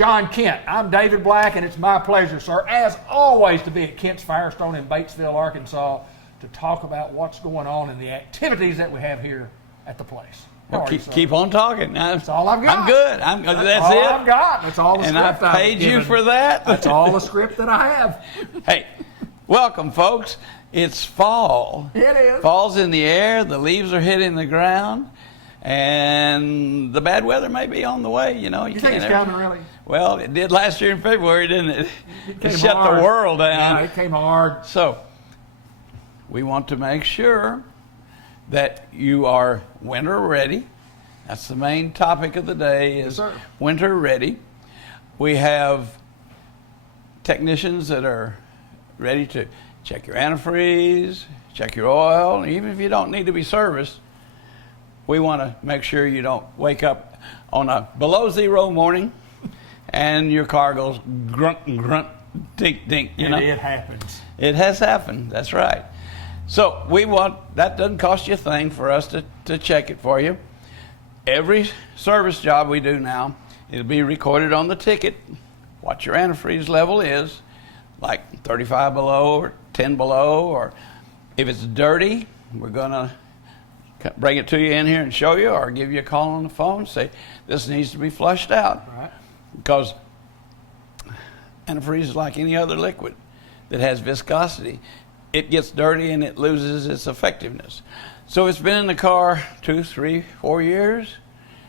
John Kent. I'm David Black, and it's my pleasure, sir, as always, to be at Kent's Firestone in Batesville, Arkansas, to talk about what's going on and the activities that we have here at the place. Well, keep on talking. That's all I've got. I'm good. That's all it. I've got. That's all the and script I paid you for that. That's all the script that I have. Hey, welcome, folks. It's fall. It is. Fall's in the air. The leaves are hitting the ground. And the bad weather may be on the way. You know, you think it's coming, really? Well, it did last year in February, didn't it? It shut hard. the world down. Yeah, it came hard. So, we want to make sure that you are winter ready. That's the main topic of the day is yes, winter ready. We have technicians that are ready to check your antifreeze, check your oil, even if you don't need to be serviced. We want to make sure you don't wake up on a below zero morning and your car goes grunt, grunt, dink, dink. You know? It happens. It has happened. That's right. So that doesn't cost you a thing for us to check it for you. Every service job we do now, it'll be recorded on the ticket what your antifreeze level is, like 35 below or 10 below, or if it's dirty, we're going to bring it to you in here and show you, or give you a call on the phone and say, this needs to be flushed out. Right. Because antifreeze is like any other liquid that has viscosity. It gets dirty and it loses its effectiveness. So it's been in the car 2, 3, 4 years,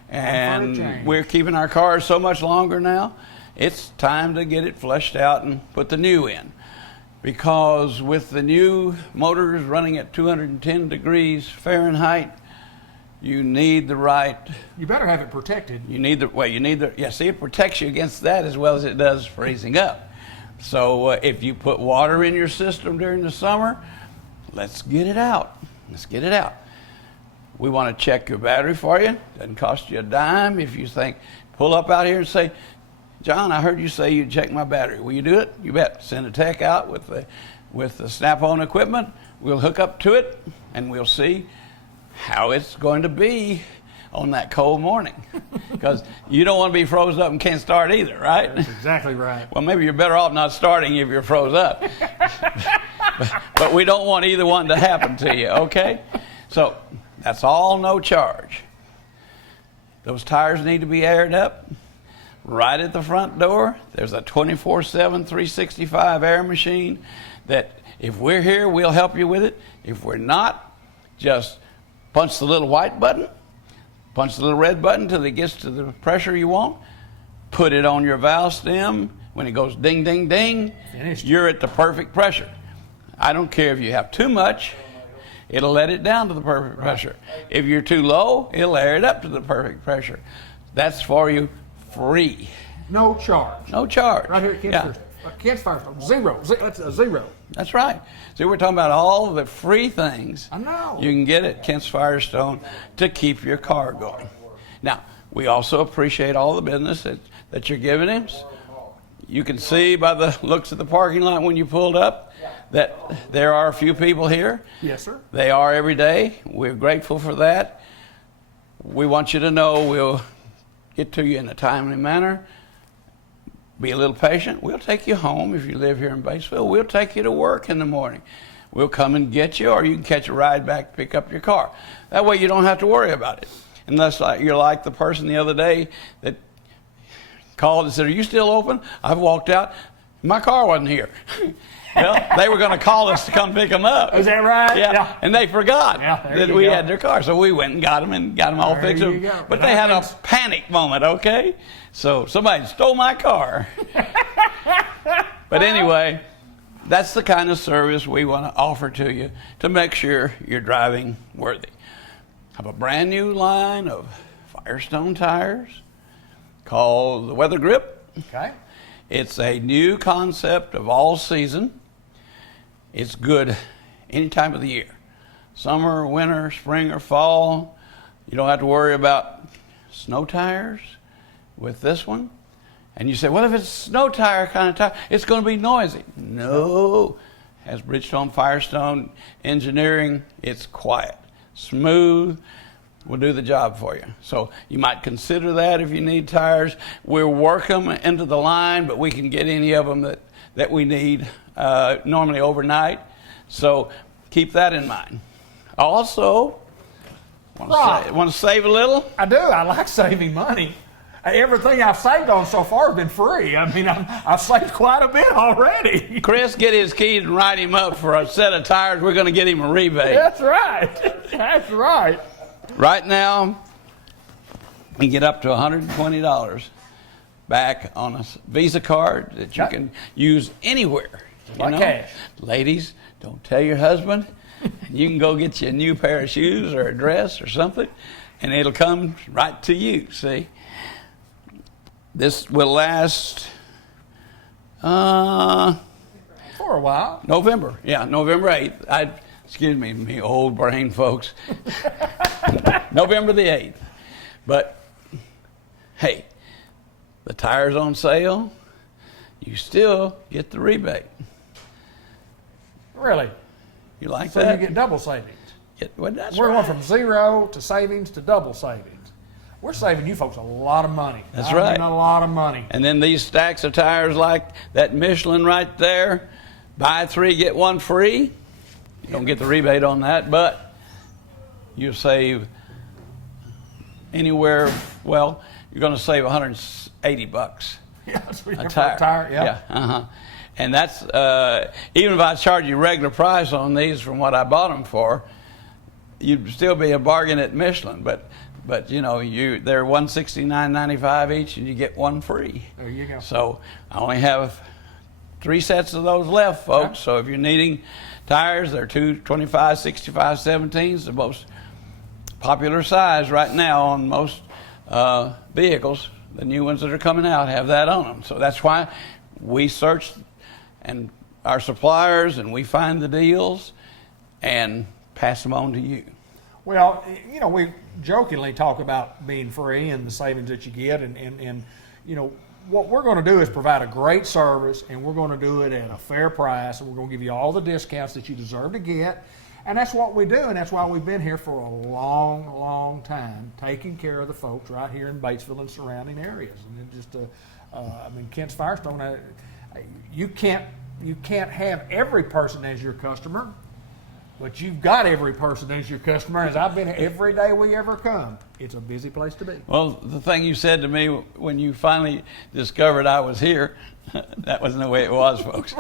and we're keeping our cars so much longer now, it's time to get it flushed out and put the new in. Because with the new motors running at 210 degrees Fahrenheit, you need the right... You better have it protected. See, it protects you against that as well as it does freezing up. So if you put water in your system during the summer, let's get it out. Let's get it out. We want to check your battery for you. Doesn't cost you a dime. If you think, pull up out here and say, John, I heard you say you'd check my battery. Will you do it? You bet. Send a tech out with the snap-on equipment. We'll hook up to it, and we'll see how it's going to be on that cold morning. Because you don't want to be froze up and can't start either, right? That's exactly right. Well, maybe you're better off not starting if you're froze up. But we don't want either one to happen to you, okay? So that's all no charge. Those tires need to be aired up. Right at the front door, there's a 24/7, 365 air machine that if we're here, we'll help you with it. If we're not, just punch the little white button, punch the little red button till it gets to the pressure you want, put it on your valve stem. When it goes ding, ding, ding, finished. You're at the perfect pressure. I don't care if you have too much, it'll let it down to the perfect pressure. If you're too low, it'll air it up to the perfect pressure. That's for you free. No charge. No charge. Right here at Kent's Firestone. Zero. That's a zero. That's right. See, we're talking about all the free things I know. you can get at Kent's Firestone to keep your car going. Now, we also appreciate all the business that you're giving him. You can see by the looks of the parking lot when you pulled up that there are a few people here. Yes, sir. They are every day. We're grateful for that. We want you to know we'll get to you in a timely manner. Be a little patient. We'll take you home if you live here in Batesville. We'll take you to work in the morning. We'll come and get you, or you can catch a ride back to pick up your car. That way you don't have to worry about it. Unless you're like the person the other day that called and said, are you still open? I've walked out. My car wasn't here. Well, they were going to call us to come pick them up. Is that right? Yeah. And they forgot that we had their car. So we went and got them all fixed up. But they had a panic moment, okay? So somebody stole my car. But anyway, that's the kind of service we want to offer to you to make sure you're driving worthy. I have a brand new line of Firestone tires called the Weather Grip. Okay. It's a new concept of all season. It's good any time of the year. Summer, winter, spring, or fall. You don't have to worry about snow tires with this one. And you say, well, if it's a snow tire kind of tire, it's going to be noisy. No. As Bridgestone Firestone Engineering, it's quiet, smooth. will do the job for you. So you might consider that if you need tires. We'll work them into the line, but we can get any of them that we need normally overnight. So keep that in mind. Also, want to save a little? I do. I like saving money. Everything I've saved on so far has been free. I mean, I've saved quite a bit already. Chris, get his keys and write him up for a set of tires. We're going to get him a rebate. That's right. That's right. Right now, you get up to $120 back on a Visa card that you can use anywhere. Like cash. Ladies, don't tell your husband. You can go get you a new pair of shoes or a dress or something, and it'll come right to you, see? This will last For a while. November 8th. Excuse me, old brain folks. November the 8th. But hey, the tire's on sale. You still get the rebate. Really? You like So that? you get double savings. Well, that's We're right. going from zero to savings to double savings. We're saving you folks a lot of money. That's right. A lot of money. And then these stacks of tires like that Michelin right there, buy 3, get 1 free. You don't get the rebate on that, but you save anywhere, well, you're going to save $180 Yeah, that's what a you're tire. for a tire. Yeah. Yeah, uh-huh. And that's, even if I charge you regular price on these from what I bought them for, you'd still be a bargain at Michelin, but you know, they're $169.95 each, and you get 1 free. There you go. So I only have 3 sets of those left, folks. Okay. So if you're needing tires, they're 225, 65, 17s, the most popular size right now on most vehicles. The new ones that are coming out have that on them. So that's why we search and our suppliers, and we find the deals and pass them on to you. Well, you know, we jokingly talk about being free and the savings that you get, and you know, what we're going to do is provide a great service, and we're going to do it at a fair price, and we're going to give you all the discounts that you deserve to get, and that's what we do, and that's why we've been here for a long, long time, taking care of the folks right here in Batesville and surrounding areas. And it just, I mean, Kent's Firestone, you can't have every person as your customer. But you've got every person as your customer, as I've been every day we ever come. It's a busy place to be. Well, the thing you said to me when you finally discovered I was here, that wasn't the way it was, folks.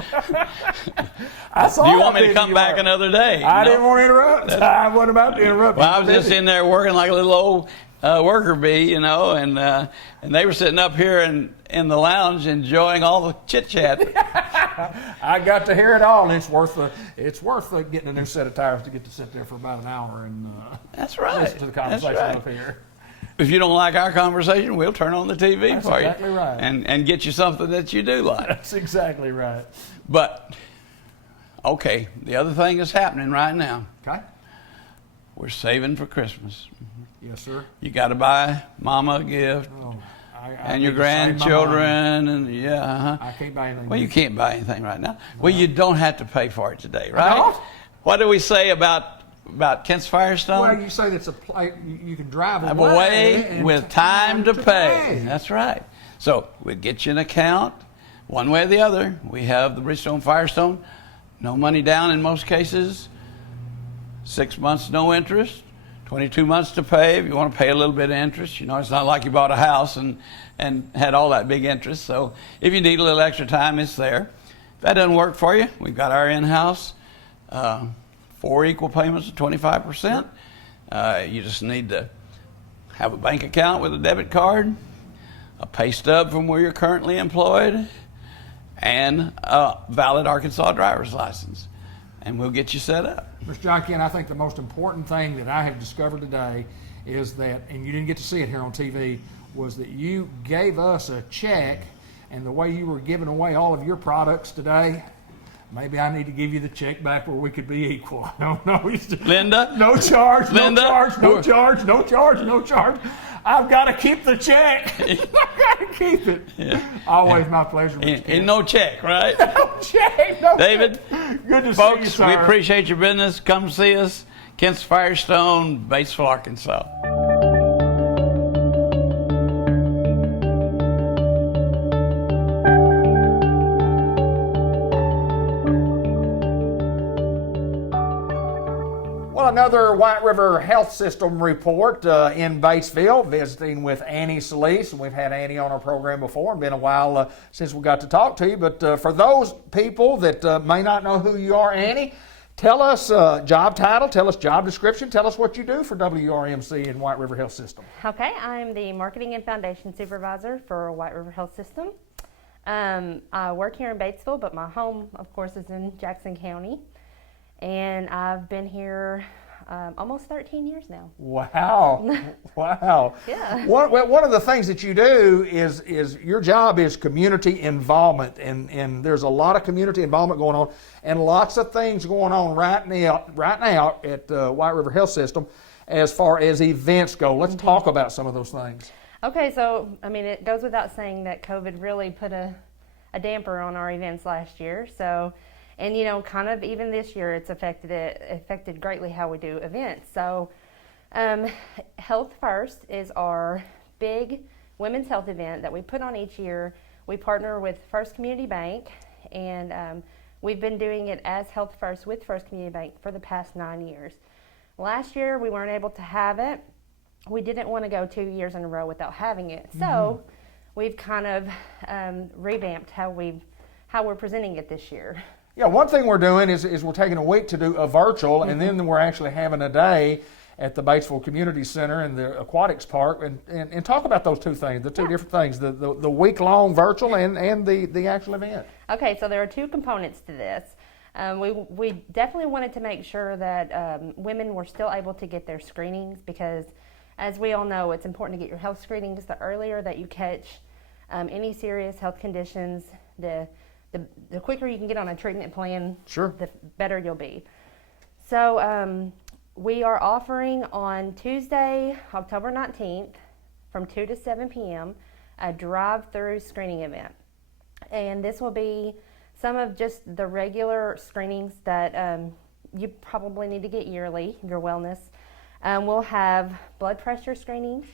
I saw Do you want how me to busy come you back are. another day? I No? didn't want to interrupt. I wasn't about to interrupt. Well, you. I was just in there working like a little old worker bee, you know, and they were sitting up here in the lounge enjoying all the chit chat. I got to hear it all, and it's worth getting a new set of tires to get to sit there for about an hour and That's right. listen to the conversation That's right. up here. If you don't like our conversation, we'll turn on the TV That's for you. exactly right. And get you something that you do like. That's exactly right. But, okay, the other thing that's happening right now, Okay. we're saving for Christmas. Yes, sir. You got to buy Mama a gift. Oh, I And your need to save my money. grandchildren, and yeah, uh-huh. I can't buy anything. Well, you can't buy anything right now. Well, you don't have to pay for it today, right? don't? What do we say about Kent's Firestone? Well, you say that's a play. You can drive Have away, away and with time to pay. That's right. So we'll get you an account, one way or the other. We have the Bridgestone Firestone, no money down in most cases, 6 months no interest, 22 months to pay if you want to pay a little bit of interest. You know, it's not like you bought a house and had all that big interest. So if you need a little extra time, it's there. If that doesn't work for you, we've got our in-house 4 equal payments of 25%. You just need to have a bank account with a debit card, a pay stub from where you're currently employed, and a valid Arkansas driver's license. And we'll get you set up. Mr. John Kent, I think the most important thing that I have discovered today is that, and you didn't get to see it here on TV, was that you gave us a check, and the way you were giving away all of your products today, maybe I need to give you the check back where we could be equal. No, Linda? no charge, Linda? no charge, no charge, no charge, no charge. I've got to keep the check. I've got to keep it. Yeah. Always my pleasure, Mr. And Kent. no check, right? No check, no David, check. Good to see folks, you, sir. we appreciate your business. Come see us. Kent's Firestone, Batesville, Arkansas. another White River Health System report in Batesville, visiting with Annie Solis. We've had Annie on our program before, and been a while since we got to talk to you. But for those people that may not know who you are, Annie, tell us job title, tell us job description, tell us what you do for WRMC and White River Health System. Okay, I'm the Marketing and Foundation Supervisor for White River Health System. I work here in Batesville, but my home, of course, is in Jackson County. And I've been here almost 13 years now. Wow. Wow. Yeah. One of the things that you do is your job is community involvement, and there's a lot of community involvement going on, and lots of things going on right now at White River Health System as far as events go. Let's talk about some of those things. Okay, so, I mean, it goes without saying that COVID really put a damper on our events last year. So, and, you know, kind of even this year, it's affected greatly how we do events. So, Health First is our big women's health event that we put on each year. We partner with First Community Bank, and we've been doing it as Health First with First Community Bank for the past 9 years. Last year, we weren't able to have it. We didn't want to go 2 years in a row without having it. So we've kind of revamped how we're presenting it this year. Yeah, one thing we're doing is we're taking a week to do a virtual, and then we're actually having a day at the Batesville Community Center and the Aquatics Park, and talk about those two things, the two different things, the week-long virtual and the actual event. Okay, so there are two components to this. We definitely wanted to make sure that women were still able to get their screenings, because as we all know, it's important to get your health screenings. The earlier that you catch any serious health conditions, the quicker you can get on a treatment plan, sure, the better you'll be. So we are offering on Tuesday, October 19th, from 2 to 7 p.m., a drive-through screening event. And this will be some of just the regular screenings that you probably need to get yearly, your wellness. We'll have blood pressure screenings,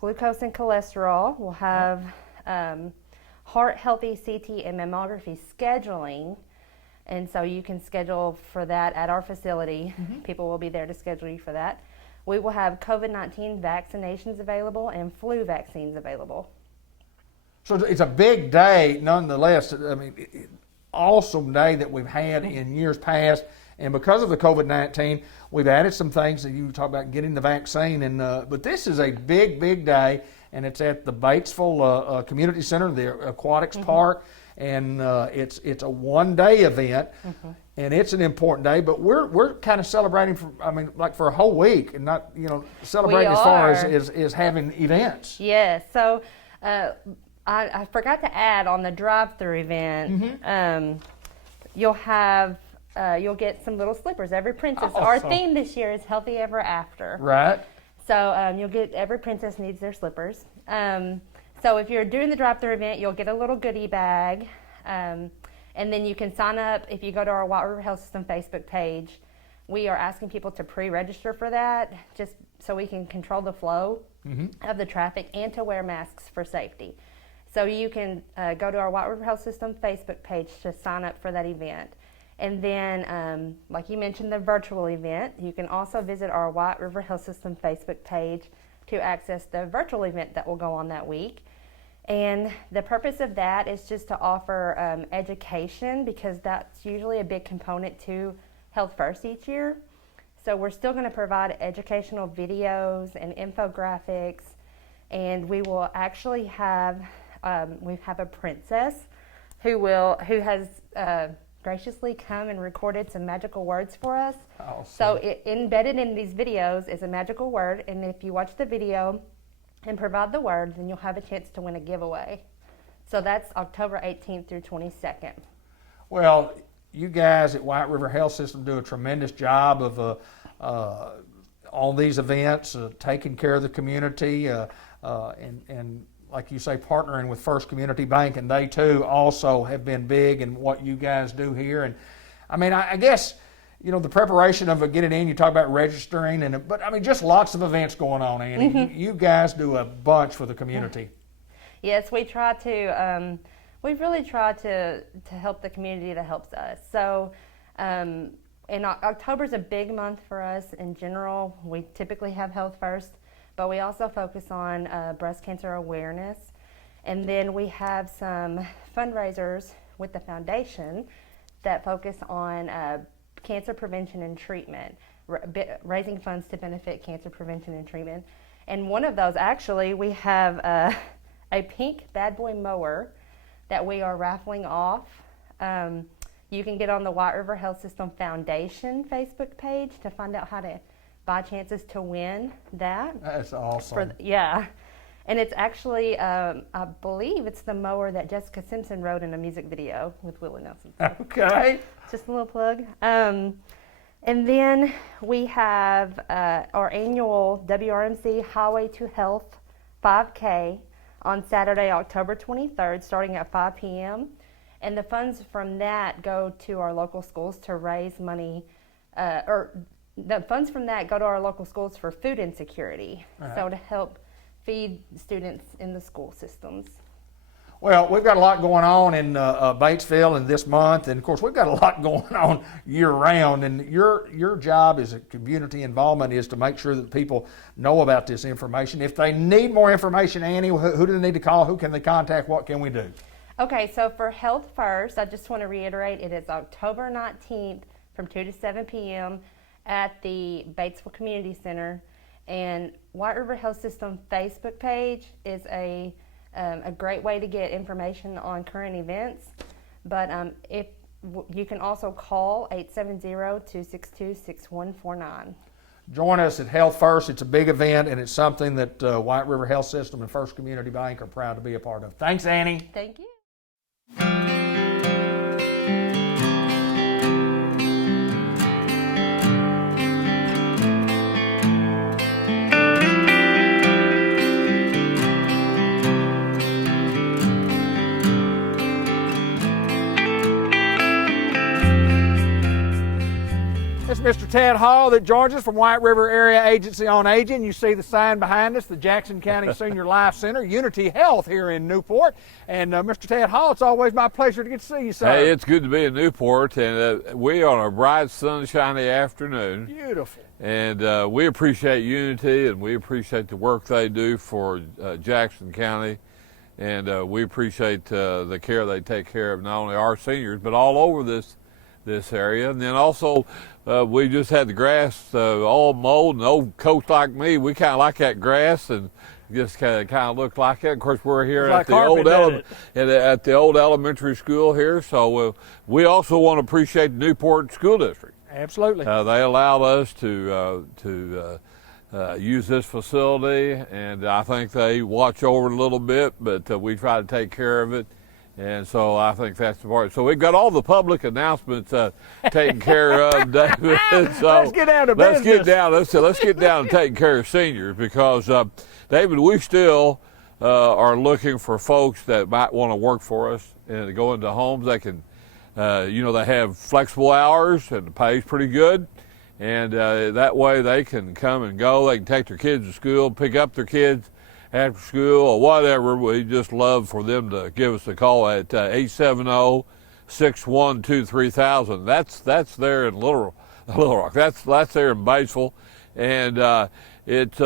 glucose and cholesterol. We'll have heart healthy CT and mammography scheduling. And so you can schedule for that at our facility. People will be there to schedule you for that. We will have COVID-19 vaccinations available and flu vaccines available. So it's a big day nonetheless. I mean, awesome day that we've had in years past. And because of the COVID-19, we've added some things that you talk about getting the vaccine. And but this is a big, big day, and it's at the Batesville Community Center, the Aquatics Park, and it's a one-day event, and it's an important day. But we're kind of celebrating for a whole week, and not celebrating as far as having events. Yes. So I forgot to add on the drive-through event. You'll get some little slippers. Every princess. Awesome. Our theme this year is Healthy Ever After. Right. So you'll get, every princess needs their slippers. So if you're doing the drive-through event, you'll get a little goodie bag. And then you can sign up if you go to our White River Health System Facebook page. We are asking people to pre-register for that, just so we can control the flow of the traffic, and to wear masks for safety. So you can go to our White River Health System Facebook page to sign up for that event. And then, like you mentioned, the virtual event, you can also visit our White River Health System Facebook page to access the virtual event that will go on that week. And the purpose of that is just to offer education, because that's usually a big component to Health First each year. So we're still going to provide educational videos and infographics, and we will actually have we have a princess who has graciously come and recorded some magical words for us. Awesome. So embedded in these videos is a magical word, and if you watch the video and provide the word, then you'll have a chance to win a giveaway. So that's October 18th through 22nd. Well, you guys at White River Health System do a tremendous job of all these events, taking care of the community, and like you say, partnering with First Community Bank, and they too also have been big in what you guys do here. And I mean, I guess, the preparation of getting in, you talk about registering, but I mean, just lots of events going on, Annie. You guys do a bunch for the community. Yes, we try to, we really try to help the community that helps us. So, and and October's a big month for us in general. We typically have Health First, but we also focus on breast cancer awareness. And then we have some fundraisers with the foundation that focus on cancer prevention and treatment, raising funds to benefit cancer prevention and treatment. And one of those, actually, we have a pink bad boy mower that we are raffling off. You can get on the White River Health System Foundation Facebook page to find out how to buy chances to win that. That's awesome. Yeah. And it's actually, I believe it's the mower that Jessica Simpson rode in a music video with Willie Nelson. Okay. Just a little plug. And then we have our annual WRMC Highway to Health 5K on Saturday, October 23rd, starting at 5 p.m. And the funds from that go to our local schools to raise money, or the funds from that go to our local schools for food insecurity. So to help feed students in the school systems. Well, we've got a lot going on in Batesville in this month, and of course we've got a lot going on year round. And your job as a community involvement is to make sure that people know about this information. If they need more information, Annie, who do they need to call? Who can they contact? What can we do? Okay, so for Health First, I just want to reiterate it is October 19th from 2 to 7 p.m. at the Batesville Community Center. And White River Health System Facebook page is a great way to get information on current events. But if you can also call 870-262-6149. Join us at Health First. It's a big event, and it's something that White River Health System and First Community Bank are proud to be a part of. Thanks, Annie. Thank you. It's Mr. Ted Hall that joins us from White River Area Agency on Aging. You see the sign behind us, the Jackson County Senior Life Center, Unity Health here in Newport. And Mr. Ted Hall, it's always my pleasure to get to see you, sir. Hey, it's good to be in Newport, and we are on a bright, sunshiny afternoon. Beautiful. And we appreciate Unity, and we appreciate the work they do for Jackson County. And we appreciate the care they take care of not only our seniors, but all over this area. And then also, we just had the grass all mowed, and old coach like me, we kind of like that grass and just kind of looked like it. Of course, we're here at the old elementary school here, so we also want to appreciate the Newport School District. Absolutely. They allowed us to use this facility, and I think they watch over it a little bit, but we try to take care of it. And so I think that's the part. So we've got all the public announcements taken care of, David. So let's get down to business. Let's get down to taking care of seniors because, David, we still are looking for folks that might want to work for us and to go into homes. They can, they have flexible hours and the pay's pretty good. And that way they can come and go. They can take their kids to school, pick up their kids after school or whatever. We just love for them to give us a call at 870-612-3000. That's there in Little Rock. That's there in Batesville, and it's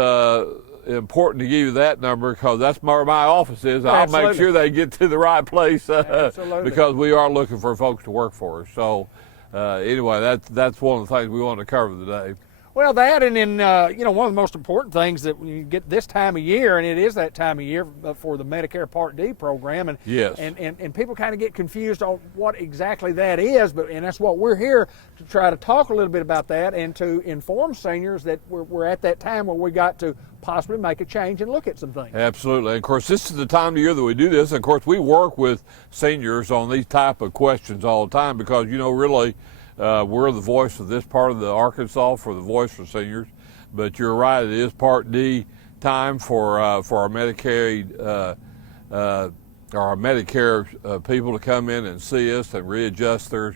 important to give you that number because that's where my office is. I'll make sure they get to the right place because we are looking for folks to work for us. So anyway, that's one of the things we want to cover today. Well, that and then, one of the most important things that when you get this time of year, and it is that time of year for the Medicare Part D program, and yes. and people kind of get confused on what exactly that is, and that's what we're here to try to talk a little bit about that and to inform seniors that we're at that time where we got to possibly make a change and look at some things. Absolutely. And of course, this is the time of year that we do this. And of course, we work with seniors on these type of questions all the time because, really, we're the voice of this part of the Arkansas for the voice for seniors, but you're right. It is Part D time for our Medicare people to come in and see us and readjust their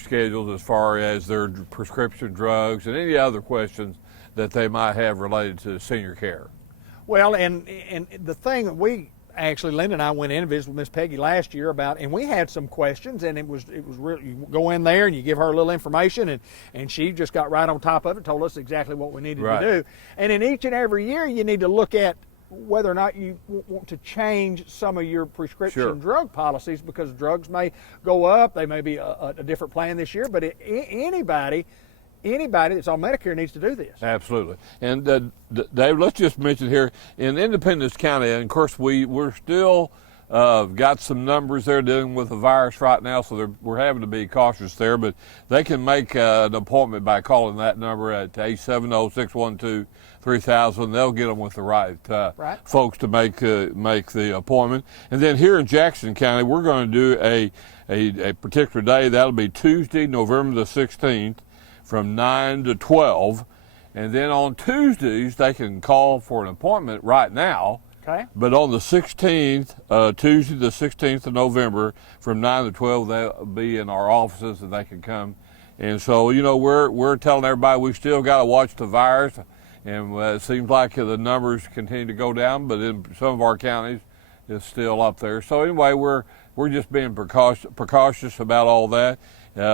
schedules as far as their prescription drugs and any other questions that they might have related to senior care. Well, and the thing that we actually, Linda and I went in and visited with Miss Peggy last year and we had some questions, and it was really, you go in there and you give her a little information, and she just got right on top of it, told us exactly what we needed to do. And in each and every year, you need to look at whether or not you want to change some of your prescription drug policies, because drugs may go up, they may be a different plan this year, but anybody that's on Medicare needs to do this. Absolutely. And Dave, let's just mention here in Independence County, and of course we're still got some numbers there dealing with the virus right now, so we're having to be cautious there, but they can make an appointment by calling that number at 870-612-3000. They'll get them with the right folks to make the appointment. And then here in Jackson County, we're going to do a particular day. That'll be Tuesday, November the 16th, from 9 to 12. And then on Tuesdays, they can call for an appointment right now. Okay. But on the 16th, Tuesday the 16th of November, from 9 to 12, they'll be in our offices and they can come. And so, you know, we're telling everybody we still got to watch the virus. And it seems like the numbers continue to go down, but in some of our counties, it's still up there. So anyway, we're just being precautious about all that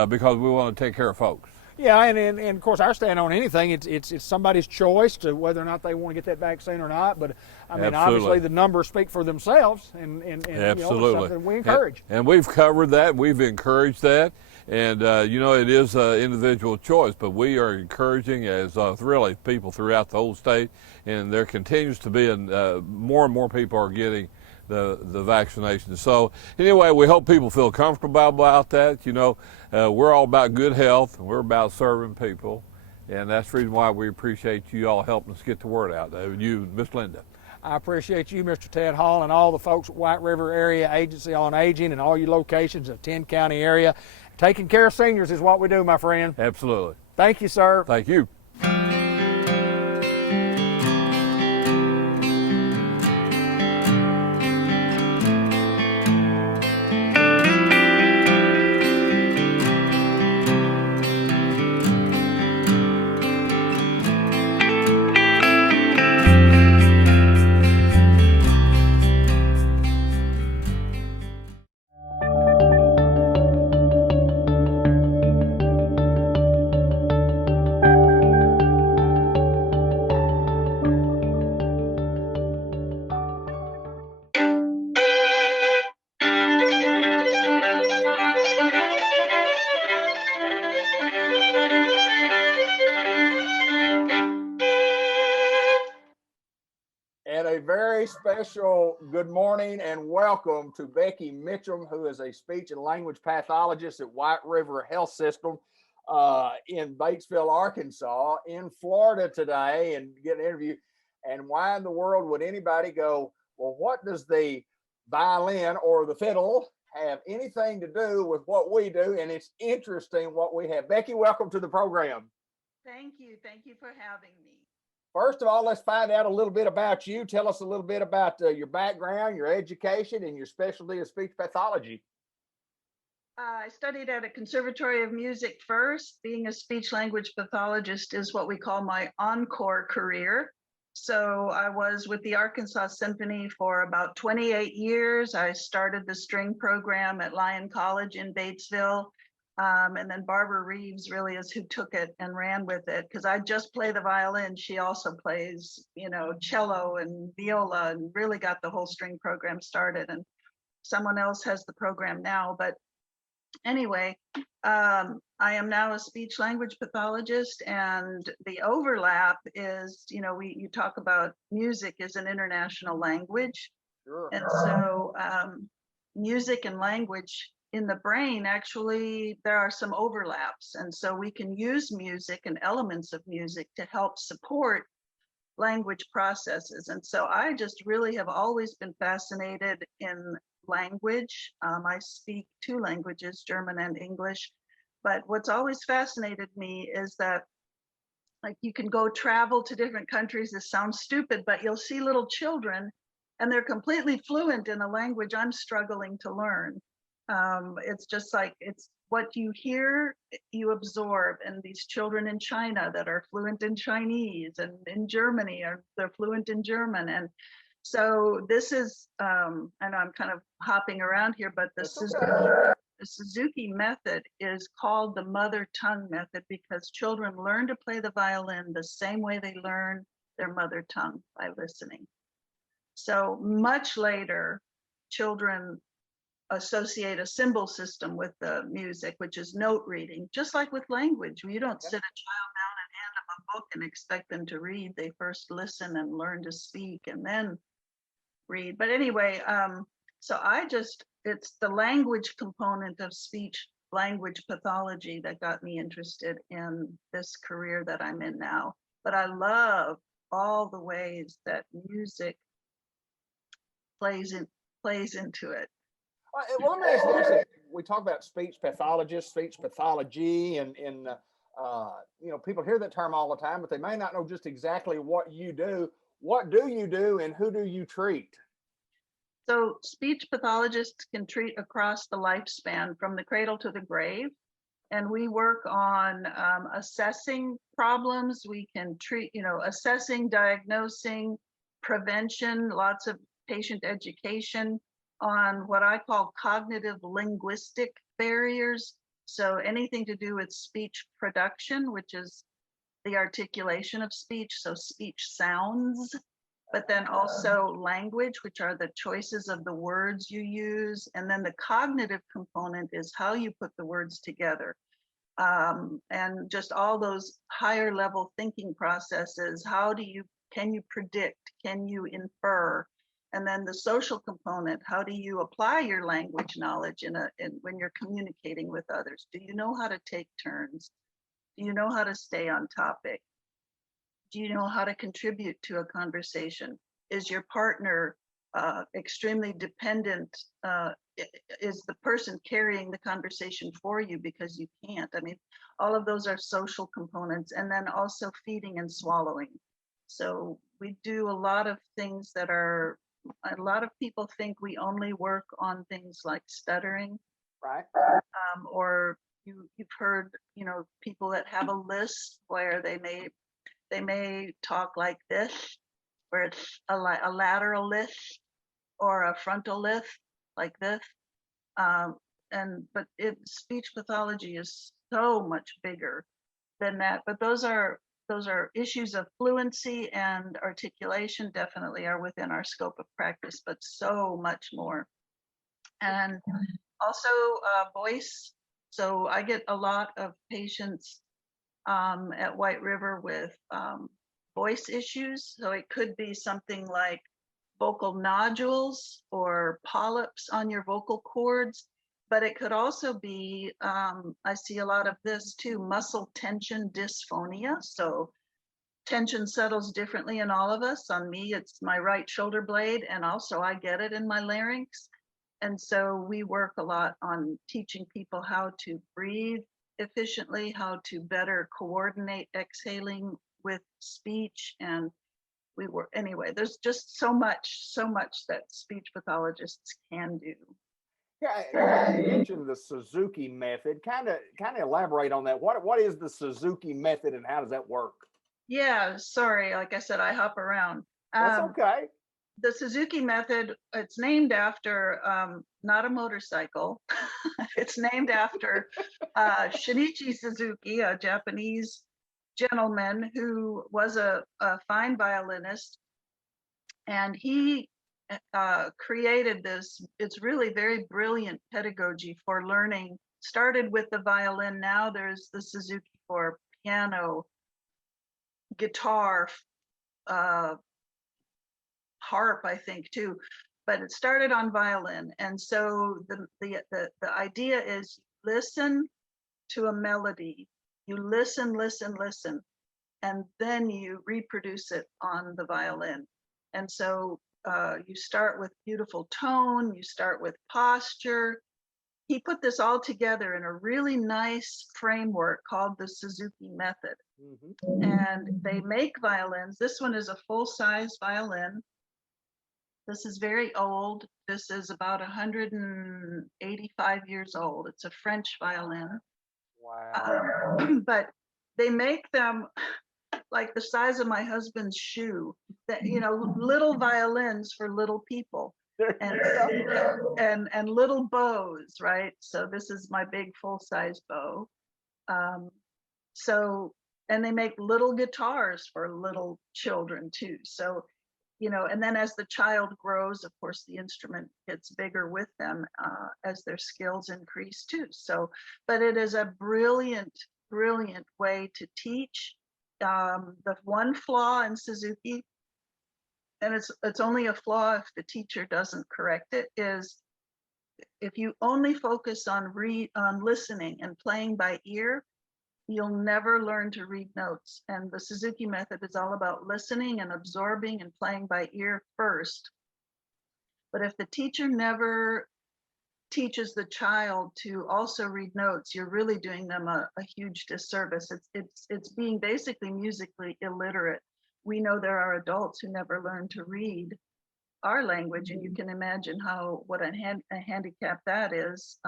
because we want to take care of folks. Yeah, and of course, our stand on anything, it's somebody's choice to whether or not they want to get that vaccine or not. But I mean, obviously, the numbers speak for themselves, and Absolutely. You know, it's something we encourage. And we've covered that, we've encouraged that, and you know, it is an individual choice, but we are encouraging as really people throughout the whole state, and there continues to be more and more people are getting the vaccination. So anyway, we hope people feel comfortable about that. You know, we're all about good health, and we're about serving people, and that's the reason why we appreciate you all helping us get the word out. You, Miss Linda. I appreciate you, Mr. Ted Hall, and all the folks at White River Area Agency on Aging and all your locations in the 10-county area. Taking care of seniors is what we do, my friend. Absolutely. Thank you, sir. Thank you. And a very special good morning and welcome to Becky Mitchum, who is a speech and language pathologist at White River Health System in Batesville, Arkansas, in Florida today, and get an interview. And why in the world would anybody go, well, what does the violin or the fiddle have anything to do with what we do? And it's interesting what we have. Becky, welcome to the program. Thank you. Thank you for having me. First of all, let's find out a little bit about you. Tell us a little bit about your background, your education, and your specialty of speech pathology. I studied at a conservatory of music first. Being a speech language pathologist is what we call my encore career. So I was with the Arkansas Symphony for about 28 years. I started the string program at Lyon College in Batesville. And then Barbara Reeves really is who took it and ran with it, because I just play the violin. She also plays, you know, cello and viola, and really got the whole string program started. And someone else has the program now. But anyway, I am now a speech language pathologist, and the overlap is, you know, you talk about music is an international language. Sure. And so music and language in the brain, actually, there are some overlaps. And so we can use music and elements of music to help support language processes. And so I just really have always been fascinated in language. I speak 2 languages, German and English. But what's always fascinated me is that, like, you can go travel to different countries. This sounds stupid, but you'll see little children and they're completely fluent in a language I'm struggling to learn. It's just like, it's what you hear, you absorb. And these children in China that are fluent in Chinese, and in Germany they're fluent in German. And So this is, and I'm kind of hopping around here, but the Suzuki method is called the mother tongue method because children learn to play the violin the same way they learn their mother tongue, by listening. So much later, children associate a symbol system with the music, which is note reading, just like with language. You don't sit a child down and hand them a book and expect them to read. They first listen and learn to speak and then read. But anyway, so it's the language component of speech language pathology that got me interested in this career that I'm in now. But I love all the ways that music plays into it. Well, let me ask you this. We talk about speech pathologists, speech pathology, and people hear that term all the time, but they may not know just exactly what you do. What do you do, and who do you treat? So speech pathologists can treat across the lifespan from the cradle to the grave. And we work on assessing problems. We can treat, assessing, diagnosing, prevention, lots of patient education on what I call cognitive linguistic barriers. So anything to do with speech production, which is the articulation of speech, so speech sounds, but then also language, which are the choices of the words you use. And then the cognitive component is how you put the words together. And just all those higher level thinking processes. Can you predict? Can you infer? And then the social component, how do you apply your language knowledge when you're communicating with others? Do you know how to take turns? Do you know how to stay on topic? Do you know how to contribute to a conversation? Is your partner extremely dependent? Is the person carrying the conversation for you because you can't? I mean, all of those are social components, and then also feeding and swallowing. So we do a lot of things a lot of people think we only work on things like stuttering, Right. Or you've heard, people that have a lisp where they may talk like this, where it's a lateral lisp or a frontal lisp like this. But speech pathology is so much bigger than that. But those are issues of fluency and articulation definitely are within our scope of practice, but so much more. And also voice. So I get a lot of patients at White River with voice issues. So it could be something like vocal nodules or polyps on your vocal cords, but it could also be, I see a lot of this too, muscle tension dysphonia. So tension settles differently in all of us. On me, it's my right shoulder blade, and also I get it in my larynx. And so we work a lot on teaching people how to breathe efficiently, how to better coordinate exhaling with speech. And anyway, there's just so much that speech pathologists can do. Yeah, you mentioned the Suzuki method. Kind of elaborate on that. What is the Suzuki method, and how does that work? Yeah, sorry, like I said, I hop around. That's okay. The Suzuki method, it's named after not a motorcycle. It's named after Shinichi Suzuki, a Japanese gentleman who was a fine violinist. And he created this, it's really very brilliant pedagogy for learning. Started with the violin, now there's the Suzuki for piano, guitar, harp, I think too, but it started on violin. And so the idea is listen to a melody, you listen, and then you reproduce it on the violin. And so you start with beautiful tone, you start with posture. He put this all together in a really nice framework called the Suzuki method. Mm-hmm. And they make violins. This one is a full-size violin. This is very old. This is about 185 years old. It's a French violin. Wow. But they make them like the size of my husband's shoe, that, you know, little violins for little people. And and little bows, right? So this is my big full-size bow. So, and they make little guitars for little children too. So, you know, and then as the child grows, of course, the instrument gets bigger with them as their skills increase too. So, but it is a brilliant, brilliant way to teach. The one flaw in Suzuki, and it's only a flaw if the teacher doesn't correct it, is if you only focus on listening and playing by ear, you'll never learn to read notes. And the Suzuki method is all about listening and absorbing and playing by ear first. But if the teacher never teaches the child to also read notes, you're really doing them a huge disservice. It's being basically musically illiterate. We know there are adults who never learn to read our language, and you can imagine what a handicap that is.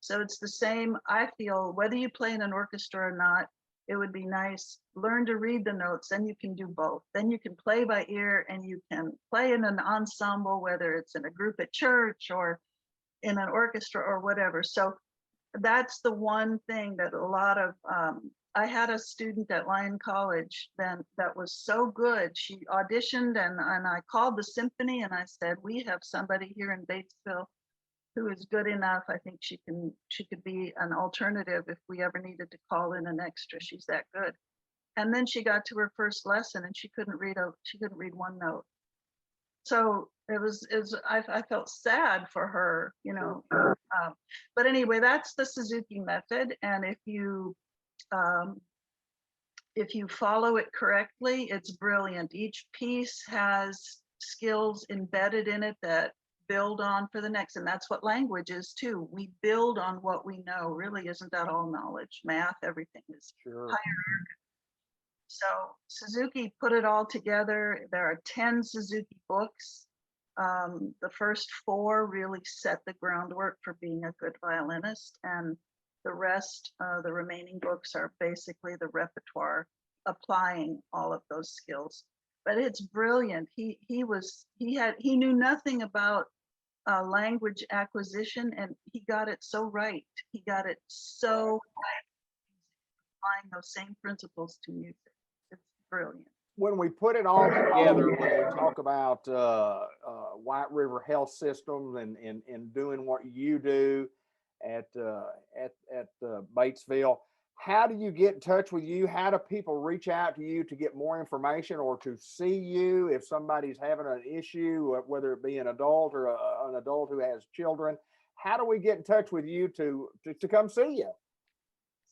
So it's the same, I feel, whether you play in an orchestra or not, it would be nice, learn to read the notes, then you can do both. Then you can play by ear and you can play in an ensemble, whether it's in a group at church or in an orchestra or whatever. So that's the one thing that a lot of, I had a student at Lyon College then that was so good. She auditioned and I called the symphony and I said, we have somebody here in Batesville who is good enough. I think she could be an alternative if we ever needed to call in an extra. She's that good. And then she got to her first lesson and she couldn't read one note. So I felt sad for her, you know. But anyway, that's the Suzuki method. And if you follow it correctly, it's brilliant. Each piece has skills embedded in it that build on for the next. And that's what language is too. We build on what we know. Really, isn't that all knowledge? Math, everything is hierarchical. So Suzuki put it all together. There are 10 Suzuki books. The first 4 really set the groundwork for being a good violinist, and the rest, the remaining books are basically the repertoire, applying all of those skills. But it's brilliant. He knew nothing about language acquisition, and he got it so right. He got it so right, applying those same principles to music. It's brilliant. When we put it all together, when we talk about White River Health System and doing what you do at Batesville, how do you get in touch with you? How do people reach out to you to get more information or to see you if somebody's having an issue, whether it be an adult or an adult who has children? How do we get in touch with you to come see you?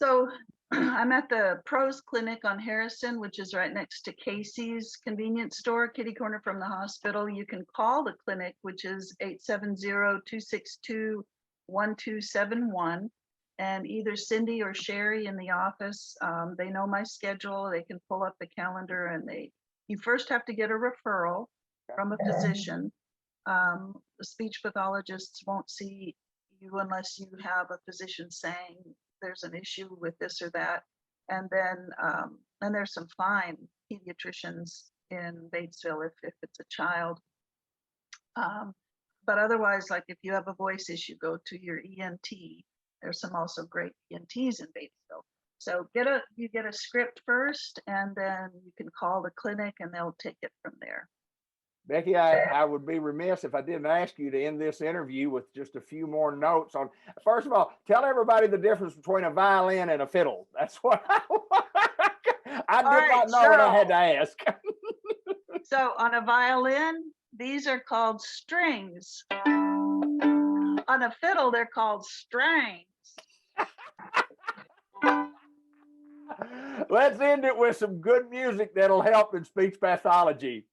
So I'm at the Pros Clinic on Harrison, which is right next to Casey's convenience store, kitty corner from the hospital. You can call the clinic, which is 870-262-1271. And either Cindy or Sherry in the office, they know my schedule. They can pull up the calendar, and you first have to get a referral from a physician. The speech pathologists won't see you unless you have a physician saying there's an issue with this or that. And then there's some fine pediatricians in Batesville if it's a child. But otherwise, like if you have a voice issue, go to your ENT. There's some also great ENTs in Batesville. So you get a script first, and then you can call the clinic and they'll take it from there. Becky, I would be remiss if I didn't ask you to end this interview with just a few more notes on, first of all, tell everybody the difference between a violin and a fiddle. That's what I did not know what I had to ask. So on a violin, these are called strings. On a fiddle, they're called strings. Let's end it with some good music that'll help in speech pathology.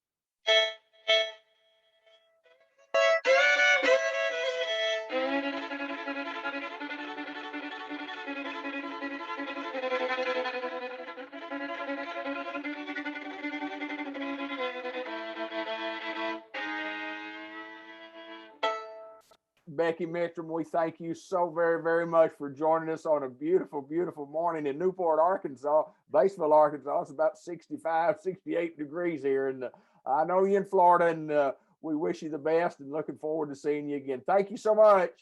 Becky Mitchell, we thank you so very, very much for joining us on a beautiful, beautiful morning in Newport, Arkansas, Batesville, Arkansas. It's about 65, 68 degrees here. And I know you're in Florida, and we wish you the best and looking forward to seeing you again. Thank you so much.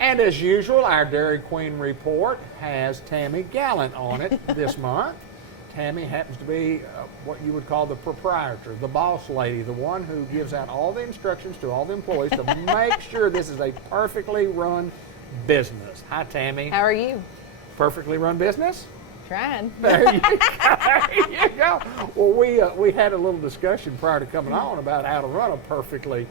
And as usual, our Dairy Queen report has Tammy Gallant on it this month. Tammy happens to be what you would call the proprietor, the boss lady, the one who gives out all the instructions to all the employees to make sure this is a perfectly run business. Hi, Tammy. How are you? Perfectly run business? Trying. There you go. There you go. Well, we had a little discussion prior to coming on about how to run a perfectly,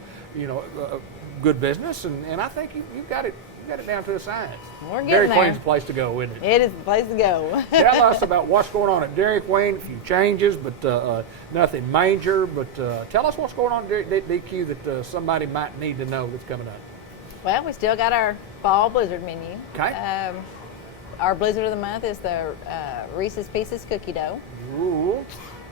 good business, and I think you've got it. You got it down to a science. We're getting Dairy there. Queen's the place to go, isn't it? It is the place to go. Tell us about what's going on at Dairy Queen. A few changes, but nothing major. But tell us what's going on at DQ that somebody might need to know that's coming up. Well, we still got our fall blizzard menu. Okay. Our blizzard of the month is the Reese's Pieces cookie dough. Ooh.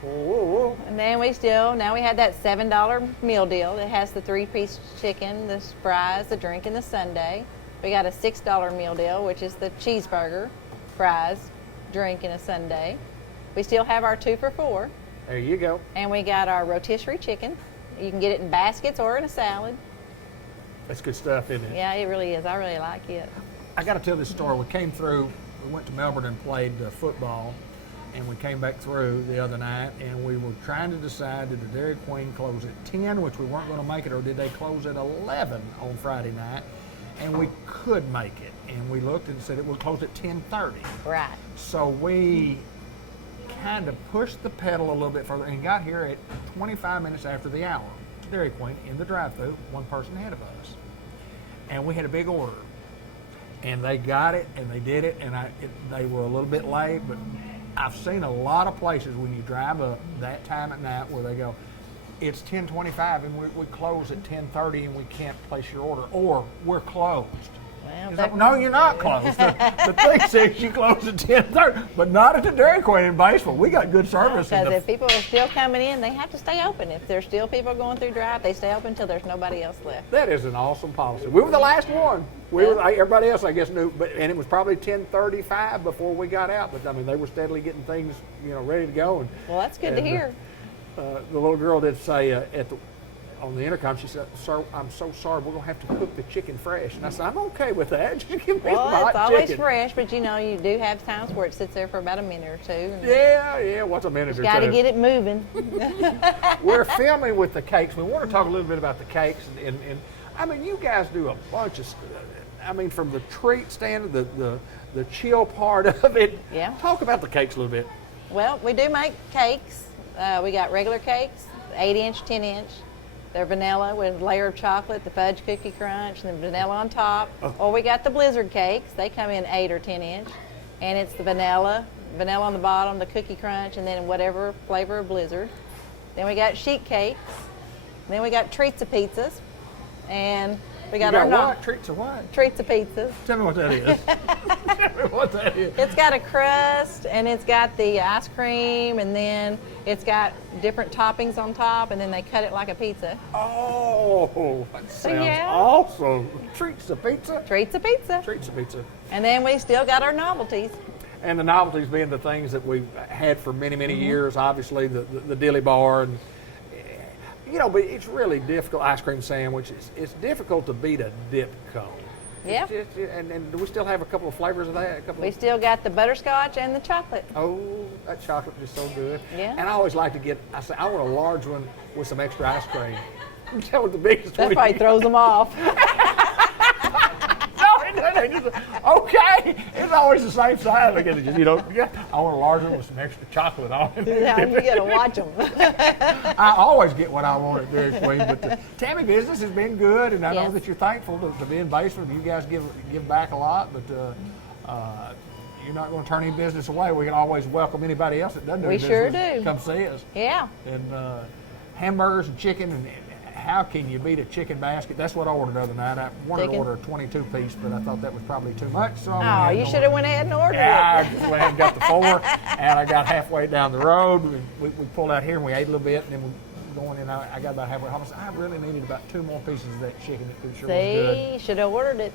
Ooh. And then we had that $7 meal deal that has the 3-piece chicken, the fries, the drink, and the sundae. We got a $6 meal deal, which is the cheeseburger, fries, drink, and a sundae. We still have our 2 for $4. There you go. And we got our rotisserie chicken. You can get it in baskets or in a salad. That's good stuff, isn't it? Yeah, it really is. I really like it. I got to tell this story. We came through. We went to Melbourne and played football, and we came back through the other night, and we were trying to decide, did the Dairy Queen close at 10, which we weren't going to make it, or did they close at 11 on Friday night? And we could make it, and we looked and said it would close at 10:30. Right. So we kind of pushed the pedal a little bit further and got here at 25 minutes after the hour. Dairy Queen in the drive-thru, one person ahead of us, and we had a big order. And they got it, and they did it, and they were a little bit late, but I've seen a lot of places when you drive up that time at night where they go, it's 10:25 and we close at 10:30 and we can't place your order, or we're closed. Well, It's like, no, you're not closed. The thing says you close at 10:30, but not at the Dairy Queen in Batesville. We got good service. Because if people are still coming in, they have to stay open. If there's still people going through drive, they stay open until there's nobody else left. That is an awesome policy. We were the last one. Everybody else, I guess, knew, and it was probably 10:35 before we got out. But I mean, they were steadily getting things, ready to go. And Well, that's good to hear. the little girl did say on the intercom, she said, "Sir, I'm so sorry. We're gonna have to cook the chicken fresh." And I said, "I'm okay with that. Just give me some Well, hot it's always chicken." fresh, but you do have times where it sits there for about a minute or two. And Yeah. What's a minute or two? got to get it moving. We're filming with the cakes. We want to talk a little bit about the cakes, and I mean, you guys do a bunch of stuff. I mean, from the treat stand, the chill part of it. Yeah. Talk about the cakes a little bit. Well, we do make cakes. We got regular cakes, 8-inch, 10-inch. They're vanilla with a layer of chocolate, the fudge cookie crunch, and the vanilla on top. Oh. Or we got the blizzard cakes. They come in 8 or 10-inch, and it's the vanilla on the bottom, the cookie crunch, and then whatever flavor of blizzard. Then we got sheet cakes. Then we got treats of pizzas, and we got You our got what? Treats or what? treats of pizzas. Tell me what that is. Tell me what that is. It's got a crust, and it's got the ice cream, and then it's got different toppings on top, and then they cut it like a pizza. Oh, that sounds Yeah. awesome. Treats of pizza? Treats of pizza. Treats of pizza. And then we still got our novelties. And the novelties being the things that we've had for many, many years, obviously, the dilly bar and but it's really difficult. Ice cream sandwich. It's difficult to beat a dip cone. Yeah. And do we still have a couple of flavors of that? We still got the butterscotch and the chocolate. Oh, that chocolate is so good. Yeah. And I always like to I want a large one with some extra ice cream. That was the biggest That one. probably throws them off. Okay, it's always the same size. Look at it, I want a large one with some extra chocolate on it. Yeah, you got to watch them. I always get what I want at Dairy Queen, but the Tammy business has been good, and I know Yes. that you're thankful to be in Batesville. You guys give back a lot, but you're not going to turn any business away. We can always welcome anybody else that doesn't do We business sure to do. come see us. Yeah. And hamburgers and chicken, and how can you beat a chicken basket? That's what I ordered the other night. I wanted Chicken? to order a 22-piece, but I thought that was probably too much. So I went Oh, ahead you and should have went ahead and ordered yeah, I it. just went ahead and got the 4, and I got halfway down the road. We pulled out here and we ate a little bit, and then we going in. I got about halfway home. I said, I really needed about 2 more pieces of that chicken. It sure was good. See, should have ordered it.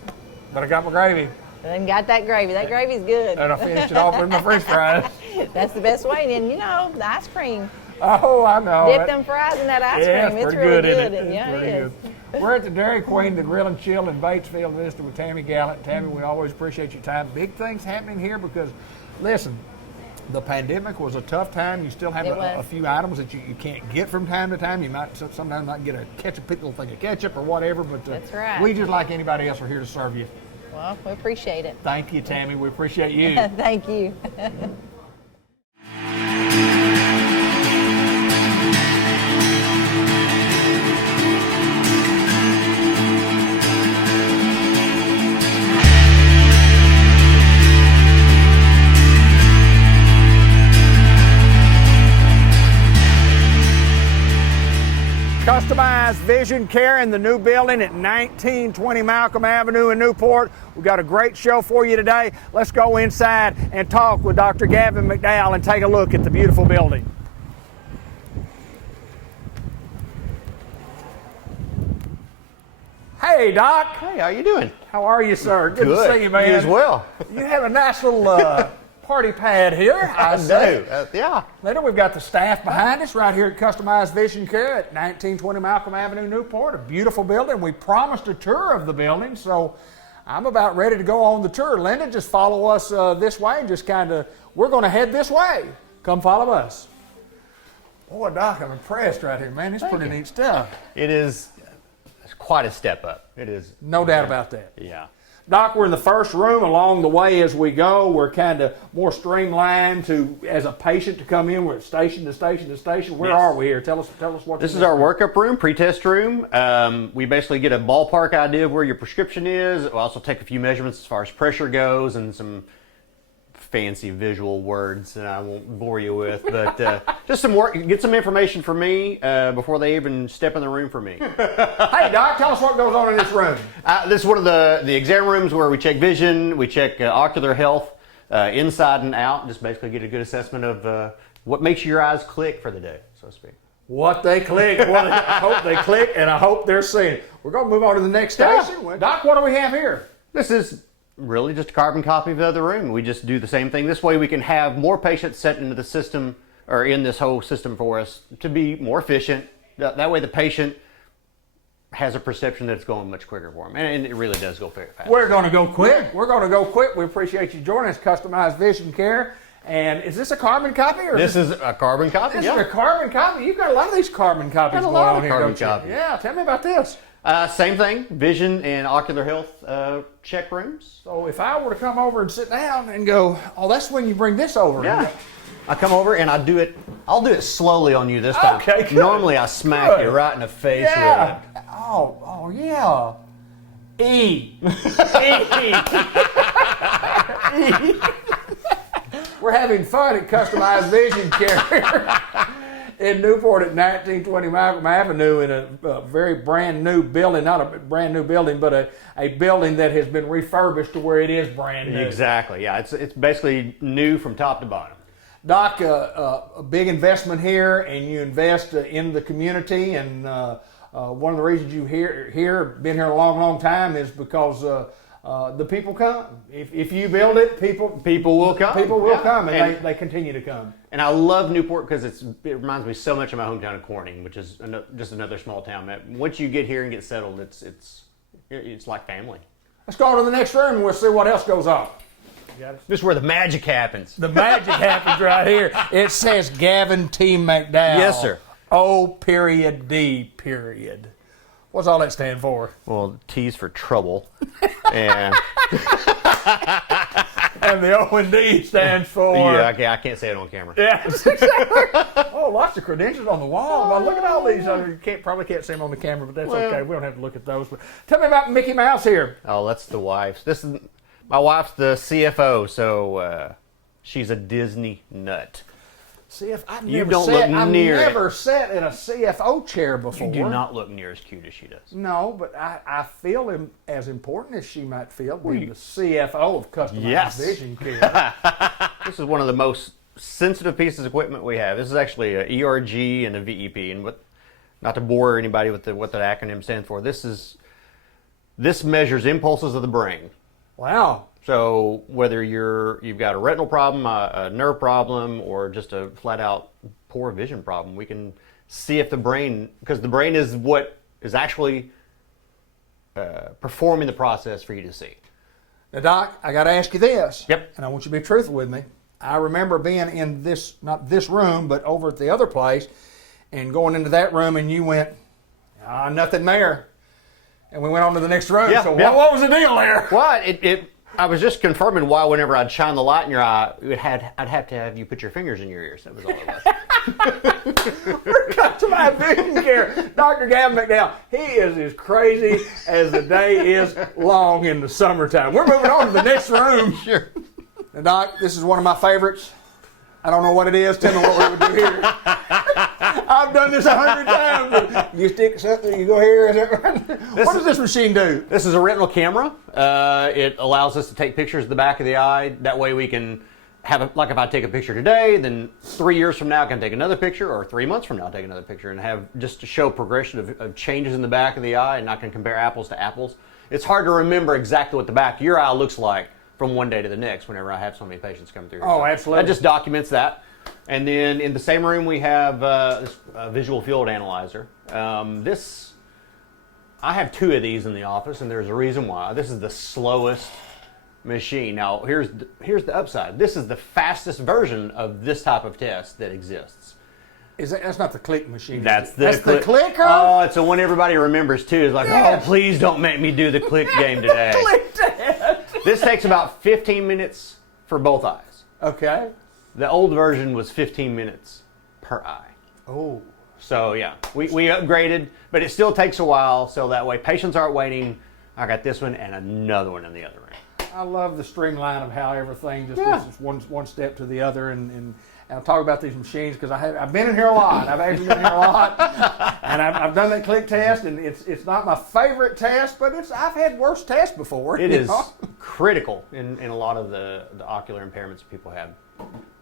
But I got my gravy, And got that gravy. That gravy's good. and I finished it off with my French fries. That's the best way. And you know, the ice cream. Oh, I know. Dip them fries in that ice Yeah, cream. it's It's pretty really good, isn't good. it? It's Yeah, pretty it is. good. We're at the Dairy Queen, the Grill and Chill in Batesville, visiting with Tammy Gallant. Tammy, we always appreciate your time. Big things happening here because, listen, the pandemic was a tough time. You still have It a was. few items that you can't get from time to time. You might sometimes not get a little thing of ketchup or whatever, but That's right. we just like anybody else are here to serve you. Well, we appreciate it. Thank you, Tammy. We appreciate you. Thank you. Customized Vision Care in the new building at 1920 Malcolm Avenue in Newport. We've got a great show for you today. Let's go inside and talk with Dr. Gavin McDowell and take a look at the beautiful building. Hey, Doc. Hey, how you doing? How are you, sir? Good to see you, man. You as well. You have a nice little party pad here. I see. Yeah. Later, we've got the staff behind us right here at Customized Vision Care at 1920 Malcolm Avenue, Newport. A beautiful building. We promised a tour of the building, so I'm about ready to go on the tour. Linda, just follow us this way and just we're going to head this way. Come follow us. Boy, Doc, I'm impressed right here, man. It's pretty neat stuff. It is quite a step up. It is. No doubt about that. Yeah. Doc, we're in the first room. Along the way as we go, we're kind of more streamlined as a patient to come in. We're at station to station to station. Where Yes. are we here? Tell us what This is our workup room, pre-test room. We basically get a ballpark idea of where your prescription is. We'll also take a few measurements as far as pressure goes and some fancy visual words that I won't bore you with, but just some work, get some information from me before they even step in the room for me. Hey, Doc, tell us what goes on in this room. This is one of the exam rooms where we check vision, we check ocular health, inside and out, just basically get a good assessment of what makes your eyes click for the day, so to speak. What they click, I hope they click, and I hope they're seeing it. We're going to move on to the next Yeah. station. Doc, what do we have here? This is really just a carbon copy of the other room. We just do the same thing. This way we can have more patients set into the system or in this whole system for us to be more efficient. That way the patient has a perception that it's going much quicker for them. And it really does go very fast. We're going to go quick. We appreciate you joining us, Customized Vision Care. And is this a carbon copy? Or This is a carbon copy, This yeah. is a carbon copy? You've got a lot of these carbon copies Got a going lot on of here, carbon don't you? copies. Yeah, tell me about this. Same thing, vision and ocular health check rooms. So if I were to come over and sit down and go, oh, that's when you bring this over. Yeah. I come over and I'll do it slowly on you this time. Okay, good. Normally I smack Good. you right in the face Yeah. with it. Oh, yeah. E. E. We're having fun at Customized Vision Care in Newport at 1920 Malcolm Avenue in a very brand new building. Not a brand new building, but a building that has been refurbished to where it is brand new. Exactly, yeah. It's basically new from top to bottom. Doc, a big investment here, and you invest in the community. And one of the reasons you been here a long, long time, is because the people come. If you build it, people will come. People will Yeah. come, and And- they continue to come. And I love Newport because it reminds me so much of my hometown of Corning, which is just another small town. Once you get here and get settled, it's like family. Let's go on to the next room, and we'll see what else goes on. This is where the magic happens. The magic happens right here. It says Gavin T. McDowell. Yes, sir. O.D. What's all that stand for? Well, T's for trouble, and And the O&D stands for... yeah, I can't say it on camera. Yeah, exactly. Oh, lots of credentials on the wall. Well, look at all these. You probably can't see them on the camera, but that's okay. We don't have to look at those. But tell me about Mickey Mouse here. Oh, that's the wife's. My wife's the CFO, so she's a Disney nut. I've You never don't sat, look I've near it. never sat in a CFO chair before. You do not look near as cute as she does. No, but I feel him as important as she might feel being the CFO of customized Yes. vision care. This is one of the most sensitive pieces of equipment we have. This is actually a ERG and a VEP, and not to bore anybody with what that acronym stands for. This measures impulses of the brain. Wow. So whether you've got a retinal problem, a nerve problem, or just a flat out poor vision problem, we can see if the brain, because the brain is what is actually performing the process for you to see. Now, Doc, I got to ask you this. Yep. And I want you to be truthful with me. I remember being in this, not this room, but over at the other place, and going into that room, and you went, nothing there. And we went on to the next room. Yeah, So yeah. what was the deal there? Well, I was just confirming why whenever I'd shine the light in your eye, I'd have to have you put your fingers in your ears. That was all it was. We're cut to my vision care. Dr. Gavin McDowell, he is as crazy as the day is long in the summertime. We're moving on to the next room. Sure. Now, Doc, this is one of my favorites. I don't know what it is. Tell me what we would do here. I've done this 100 times. You stick something, you go here. Is that right? What does this machine do? This is a retinal camera. It allows us to take pictures of the back of the eye. That way we can have, like if I take a picture today, then 3 years from now I can take another picture, or 3 months from now I'll take another picture, and have just to show progression of changes in the back of the eye, and I can compare apples to apples. It's hard to remember exactly what the back of your eye looks like from one day to the next whenever I have so many patients come through. Oh, So absolutely. that just documents that. And then in the same room we have this visual field analyzer. I have 2 of these in the office, and there's a reason why. This is the slowest machine. Now, here's the upside. This is the fastest version of this type of test that exists. That's not the click machine. That's the clicker? Oh, it's the one everybody remembers too. It's like, Yes. oh, please don't make me do the click game today. Click test. This takes about 15 minutes for both eyes. Okay. The old version was 15 minutes per eye. Oh. So yeah, we upgraded, but it still takes a while. So that way patients aren't waiting. I got this one and another one in the other room. I love the streamline of how everything just Yeah. is one step to the other, and I'll talk about these machines because I've been in here a lot. I've actually been in here a lot, and I've done that click test, and it's not my favorite test, but I've had worse tests before. It you is know? critical in a lot of the ocular impairments that people have.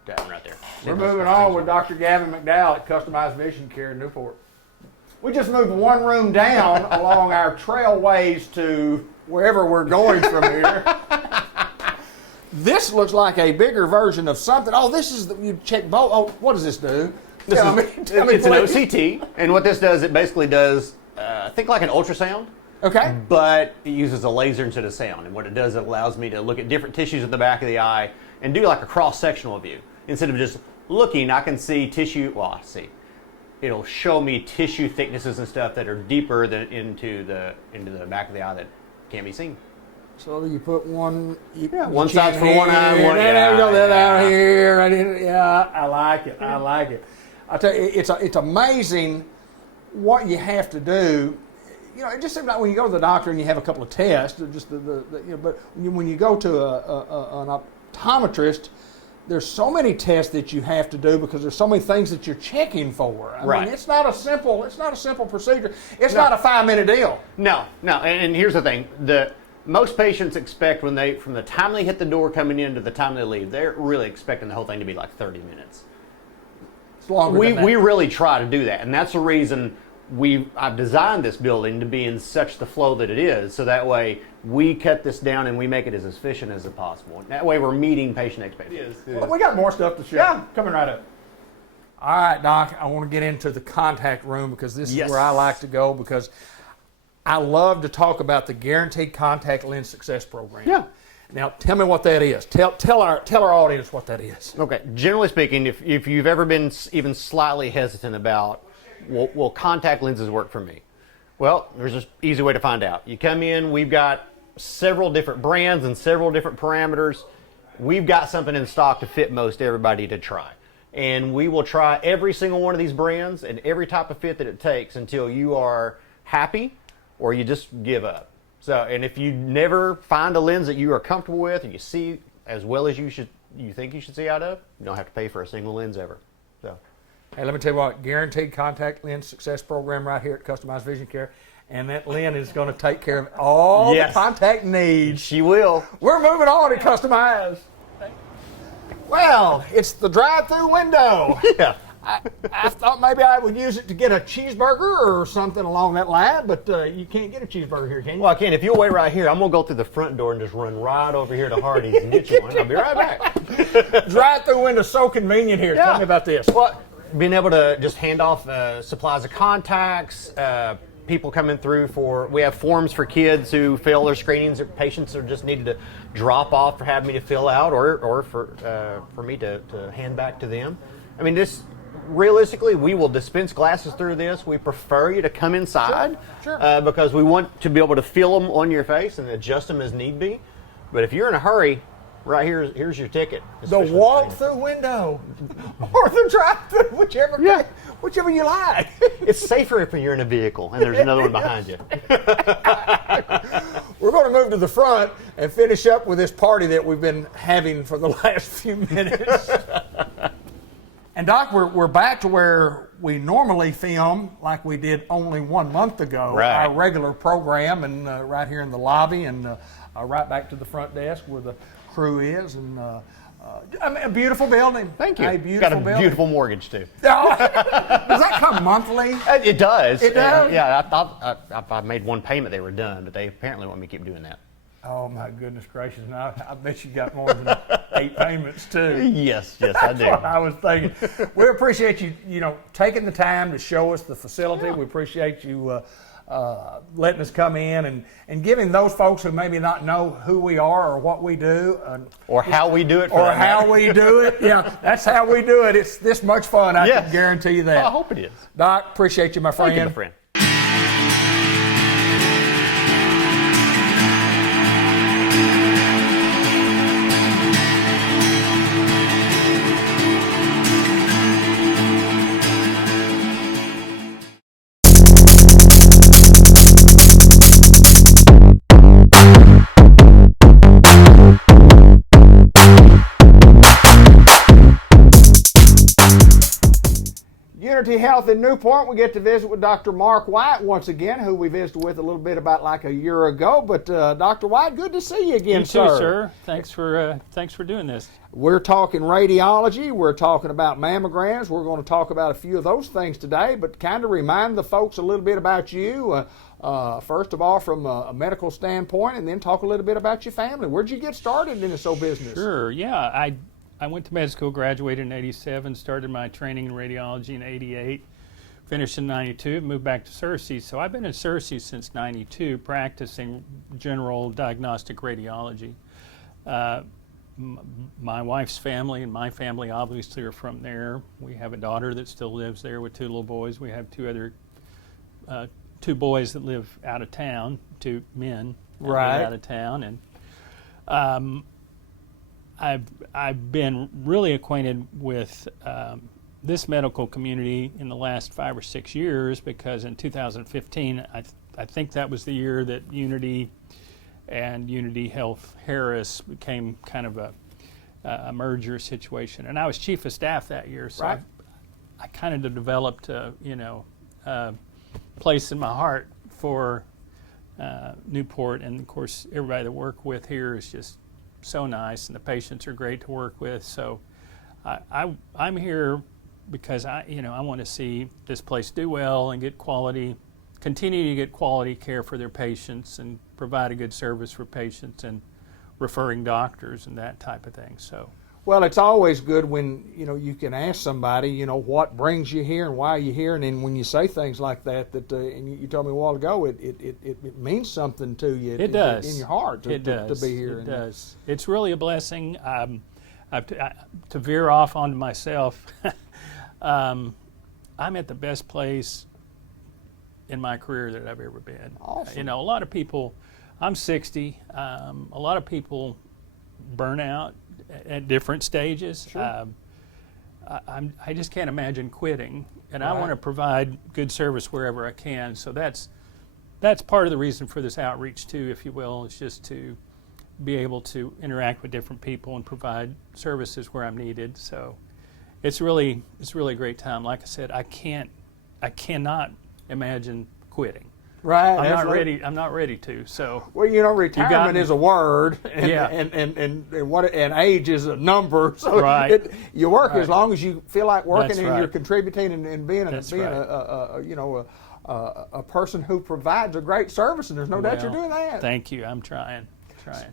That one right there. We're moving on with Dr. Gavin McDowell at Customized Vision Care in Newport. We just moved one room down along our trailways to wherever we're going from here. This looks like a bigger version of something. Oh, this is you check both. Oh, what does this do? Tell me, It's an please. OCT, and what this does, it basically does, think like an ultrasound, Okay. but it uses a laser instead of sound. And what it does, it allows me to look at different tissues at the back of the eye and do like a cross-sectional view. Instead of just looking, I can see tissue, it'll show me tissue thicknesses and stuff that are deeper than into the back of the eye that can't be seen. So you put one. One side's for one eye, one. There we go. That yeah. out here. I like it. I like it. I tell you, it's amazing what you have to do. You know, it just seems like when you go to the doctor and you have a couple of tests, just but when you go to an optometrist, there's so many tests that you have to do because there's so many things that you're checking for. I Right. mean, it's not a simple procedure. It's not a 5-minute deal. No. And here's the thing: most patients expect from the time they hit the door coming in to the time they leave, they're really expecting the whole thing to be like 30 minutes. It's longer than that. We really try to do that, and that's the reason I've designed this building to be in such the flow that it is, so that way we cut this down and we make it as efficient as possible. That way we're meeting patient expectations. Well, we got more stuff to show. Yeah. Coming right up. All right, Doc, I want to get into the contact room because this Yes. is where I like to go because I love to talk about the Guaranteed Contact Lens Success Program. Yeah. Now, tell me what that is. Tell our audience what that is. Okay, generally speaking, if you've ever been even slightly hesitant about, will contact lenses work for me? Well, there's an easy way to find out. You come in, we've got several different brands and several different parameters. We've got something in stock to fit most everybody to try. And we will try every single one of these brands and every type of fit that it takes until you are happy or you just give up. So, and if you never find a lens that you are comfortable with and you see as well as you think you should see out of, you don't have to pay for a single lens ever. So. Hey, let me tell you what, guaranteed contact lens success program right here at Customized Vision Care. And that Lynn is going to take care of all Yes. the contact needs. She will. We're moving on to Customized. Well, it's the drive-through window. Yeah. I thought maybe I would use it to get a cheeseburger or something along that line, but you can't get a cheeseburger here, can you? Well, I can. If you'll wait right here, I'm going to go through the front door and just run right over here to Hardee's and get you one. I'll be right back. Drive-through window's so convenient here. Tell me about this. Well, being able to just hand off supplies of contacts, people coming through we have forms for kids who fail their screenings, or patients are just needed to drop off for having me to fill out, or for me to hand back to them. I mean, realistically, we will dispense glasses through this. We prefer you to come inside, Sure. Because we want to be able to feel them on your face and adjust them as need be. But if you're in a hurry, right here's your ticket. The walk-through window or the drive-through, whichever you like. It's safer if you're in a vehicle and there's another one behind you. We're going to move to the front and finish up with this party that we've been having for the last few minutes. And Doc, we're back to where we normally film, like we did only 1 month ago, Right. our regular program, and right here in the lobby, and right back to the front desk where the crew is, and I mean, a beautiful building. Thank you. A beautiful Got a building. beautiful mortgage too. Does that come monthly? It does. It does? Yeah, I thought if I made one payment, they were done, but they apparently want me to keep doing that. Oh my goodness gracious! And I bet you got more than 8 payments too. Yes, I That's do. what I was thinking. We appreciate you, taking the time to show us the facility. We appreciate you letting us come in and giving those folks who maybe not know who we are or what we do, Or how we do it. or how we do it. Yeah, that's how we do it. It's this much fun. I Yes. can guarantee you that. I hope it is. Doc, appreciate you, my friend. Thank you, my friend. Unity Health in Newport, we get to visit with Dr. Mark White once again, who we visited with a little bit about like a year ago. But Dr. White, good to see you again, You sir. too, sir. Thanks for doing this. We're talking radiology. We're talking about mammograms. We're going to talk about a few of those things today, but kind of remind the folks a little bit about you. First of all, from a medical standpoint, and then talk a little bit about your family. Where'd you get started in this old business? Sure. Yeah, I went to med school, graduated in '87, started my training in radiology in '88, finished in '92, moved back to Searcy. So I've been in Searcy since '92, practicing general diagnostic radiology. My wife's family and my family obviously are from there. We have a daughter that still lives there with 2 little boys. We have 2 boys that live out of town, 2 men that Right. live out of town, and I've been really acquainted with this medical community in the last 5 or 6 years, because in 2015 I think that was the year that Unity and Unity Health Harris became kind of a merger situation, and I was chief of staff that year, so Right. I kind of developed a place in my heart for Newport, and of course everybody that I work with here is just so nice, and the patients are great to work with. So I'm here because I want to see this place do well and continue to get quality care for their patients, and provide a good service for patients and referring doctors and that type of thing. So. Well, it's always good when you can ask somebody what brings you here and why you're here, and then when you say things like that, and you told me a while ago, it means something to you. It does in your heart to be here. It does. It's really a blessing. To veer off onto myself, I'm at the best place in my career that I've ever been. Awesome. A lot of people. I'm 60. A lot of people burn out at different stages. Sure. I just can't imagine quitting, and I Right. want to provide good service wherever I can. So that's part of the reason for this outreach too, if you will, is just to be able to interact with different people and provide services where I'm needed. So it's really a great time. Like I said, I cannot imagine quitting. Right. I'm not ready to. So Well, retirement me. is a word, and, Yeah. and age is a number. So Right. you work as Right. long as you feel like working, That's and right. you're contributing and being That's being right. a person who provides a great service, and there's no doubt you're Well, doing that. Thank you. I'm trying.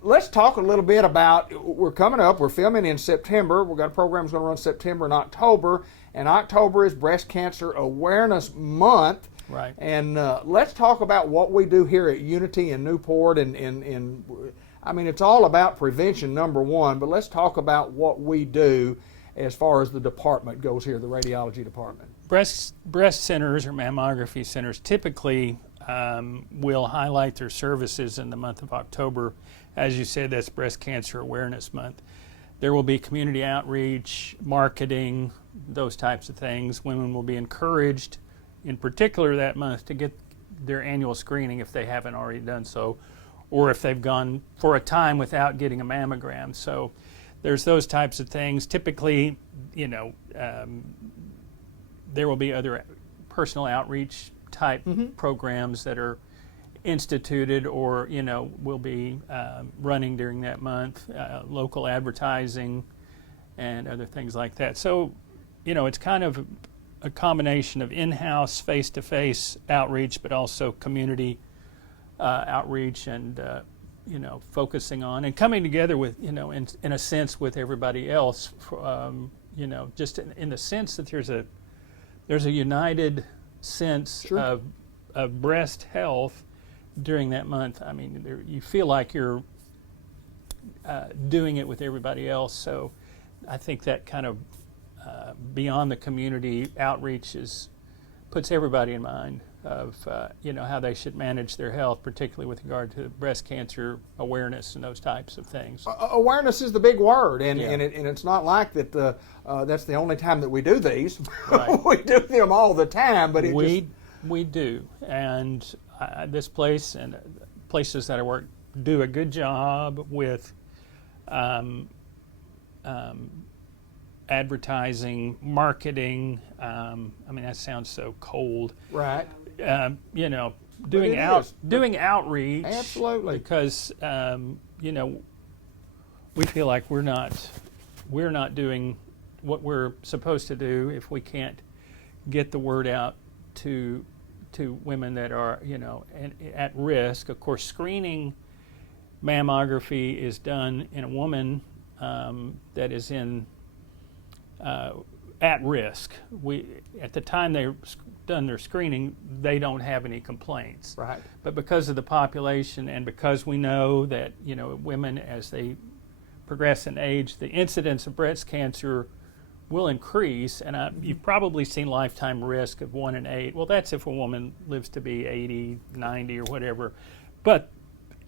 Let's talk a little bit about, we're coming up, we're filming in September. We've got a program that's going to run September and October, and October is Breast Cancer Awareness Month. Right. And let's talk about what we do here at Unity in Newport. And I mean, it's all about prevention, number one, but let's talk about what we do as far as the department goes here, the radiology department. Breast centers or mammography centers typically will highlight their services in the month of October. As you said, that's Breast Cancer Awareness Month. There will be community outreach, marketing, those types of things. Women will be encouraged, in particular that month, to get their annual screening if they haven't already done so, or if they've gone for a time without getting a mammogram. So there's those types of things. Typically, there will be other personal outreach type programs that are instituted or will be running during that month, local advertising and other things like that. So it's kind of a combination of in-house face-to-face outreach, but also community outreach and focusing on and coming together with in a sense with everybody else, just in the sense that there's a united sense Sure. of breast health during that month. I mean, you feel like you're doing it with everybody else. So I think that kind of beyond the community outreach puts everybody in mind of how they should manage their health, particularly with regard to breast cancer awareness and those types of things. Awareness is the big word, and Yeah. and it's not like that. That's the only time that we do these. Right. We do them all the time, but We do, and this place and places that I work do a good job with advertising, marketing. I mean, that sounds so cold. right. Doing it is. doing outreach. Absolutely. Because we feel like we're not doing what we're supposed to do if we can't get the word out to women that are at risk. Of course, screening mammography is done in a woman that is at risk. At the time they've done their screening, they don't have any complaints. Right. But because of the population and because we know that women, as they progress in age, the incidence of breast cancer will increase, and you've probably seen lifetime risk of 1 in 8. Well, that's if a woman lives to be 80, 90, or whatever. But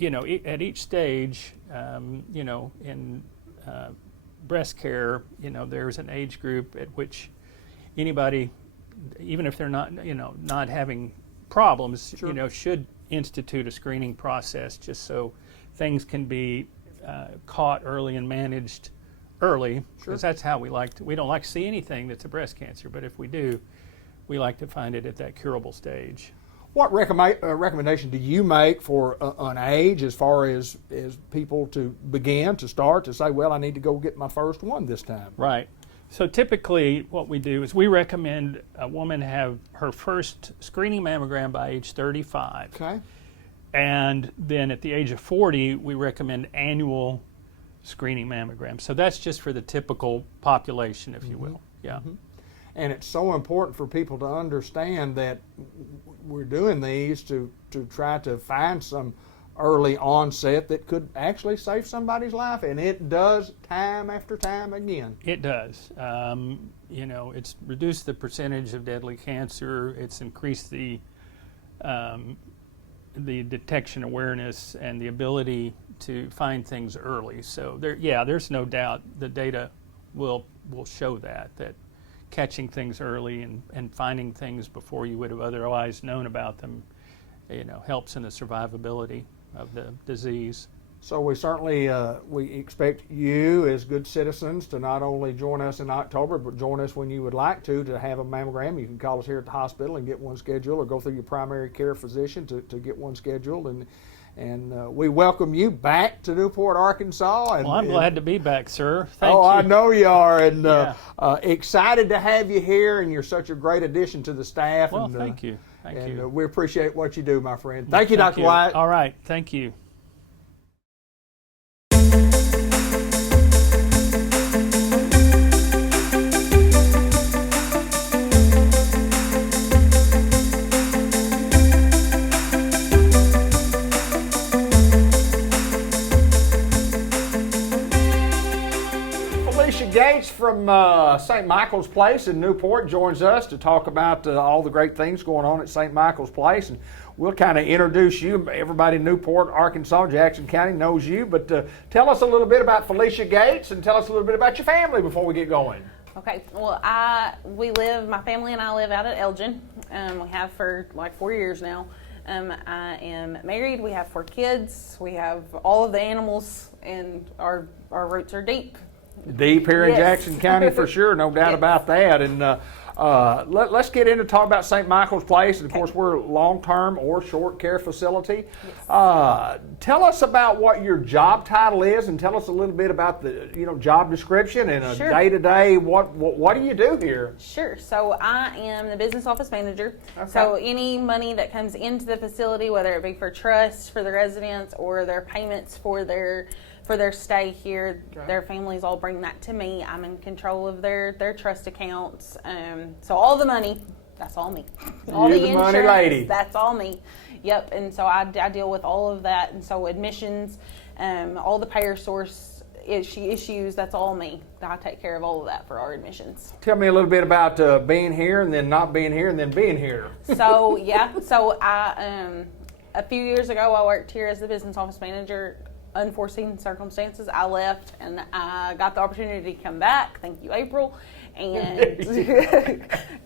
at each stage, in breast care, there's an age group at which anybody, even if they're not having problems, Sure. Should institute a screening process just so things can be caught early and managed early, because that's how we don't like to see anything that's a breast cancer, but if we do, we like to find it at that curable stage. What recommendation do you make for an age as far as people to begin to start to say, well, I need to go get my first one this time? Right. So typically what we do is we recommend a woman have her first screening mammogram by age 35. Okay. And then at the age of 40, we recommend annual screening mammograms. So that's just for the typical population, if you will. Yeah. And it's so important for people to understand that we're doing these to try to find some early onset that could actually save somebody's life, and it does time after time again. It does. It's reduced the percentage of deadly cancer. It's increased the detection awareness and the ability to find things early. So there's no doubt the data will show that catching things early and finding things before you would have otherwise known about them, helps in the survivability of the disease. So we certainly we expect you as good citizens to not only join us in October, but join us when you would like to have a mammogram. You can call us here at the hospital and get one scheduled, or go through your primary care physician to get one scheduled. And we welcome you back to Newport, Arkansas. And, Well, I'm glad to be back, sir. Thank you. I know you are, and Yeah. excited to have you here. And you're such a great addition to the staff. Well, and, thank you. Thank and you. we appreciate what you do, my friend. Thank you, Dr. White. All right. Thank you. Gates from St. Michael's Place in Newport joins us to talk about all the great things going on at St. Michael's Place, and we'll kind of introduce you. Everybody in Newport, Arkansas, Jackson County knows you, but tell us a little bit about Felicia Gates, and tell us a little bit about your family before we get going. Okay, well, my family and I live out at Elgin. We have for like 4 years now. I am married. We have 4 kids. We have all of the animals, and our roots are deep. Deep here in Yes. Jackson County for sure, no doubt Yes. about that. And let's get into talk about St. Michael's Place. And of course, we're a long-term or short care facility. Tell us about what your job title is, and tell us a little bit about the job description and a Sure. day-to-day. What do you do here? Sure. So I am the business office manager. Okay. So any money that comes into the facility, whether it be for trust for the residents or their payments for their stay here, their families all bring that to me. I'm in control of their trust accounts. So all the money, that's all me. All You're the the money insurance, lady. that's all me. Yep. And so I deal with all of that. And so admissions, all the payer source issues, that's all me. I take care of all of that for our admissions. Tell me a little bit about being here, and then not being here, and then being here. So I a few years ago I worked here as the business office manager. Unforeseen circumstances, I left, and I got the opportunity to come back. Thank you, April. And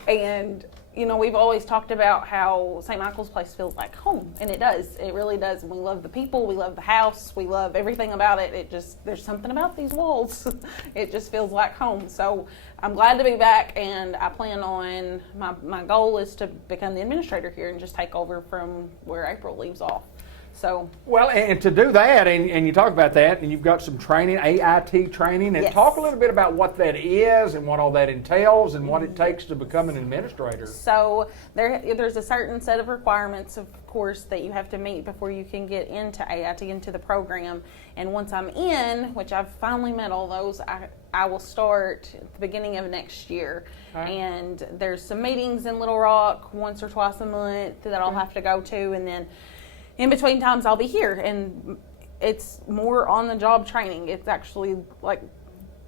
and we've always talked about how St. Michael's Place feels like home, and it does. It really does. We love the people, we love the house, we love everything about it. There's something about these walls. It just feels like home. So I'm glad to be back, and I plan on my goal is to become the administrator here and just take over from where April leaves off. So Well, and to do that, and you talk about that, and you've got some training, AIT training, and Yes. talk a little bit about what that is and what all that entails and what it takes to become an administrator. So there's a certain set of requirements, of course, that you have to meet before you can get into AIT, into the program. And once I'm in, which I've finally met all those, I will start at the beginning of next year. Okay. And there's some meetings in Little Rock once or twice a month that I'll have to go to, and then in between times I'll be here, and it's more on the job training. It's actually like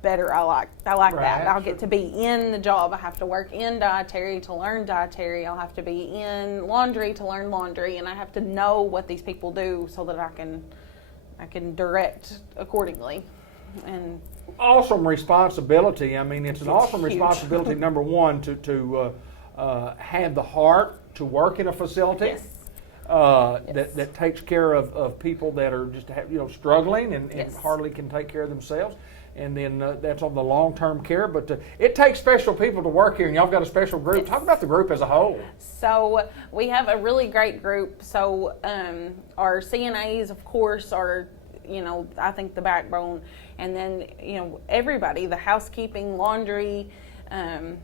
better. I like Right, that. I'll sure. get to be in the job. I have to work in dietary to learn dietary. I'll have to be in laundry to learn laundry, and I have to know what these people do so that I can direct accordingly. And Awesome responsibility. I mean, it's an awesome huge. responsibility, number one, to have the heart to work in a facility. yes. That takes care of people that are just struggling and Yes. hardly can take care of themselves, and then that's on the long-term care. But it takes special people to work here, and y'all got a special group. Yes. Talk about the group as a whole. So we have a really great group. So our CNAs, of course, are I think the backbone, and then everybody, the housekeeping, laundry,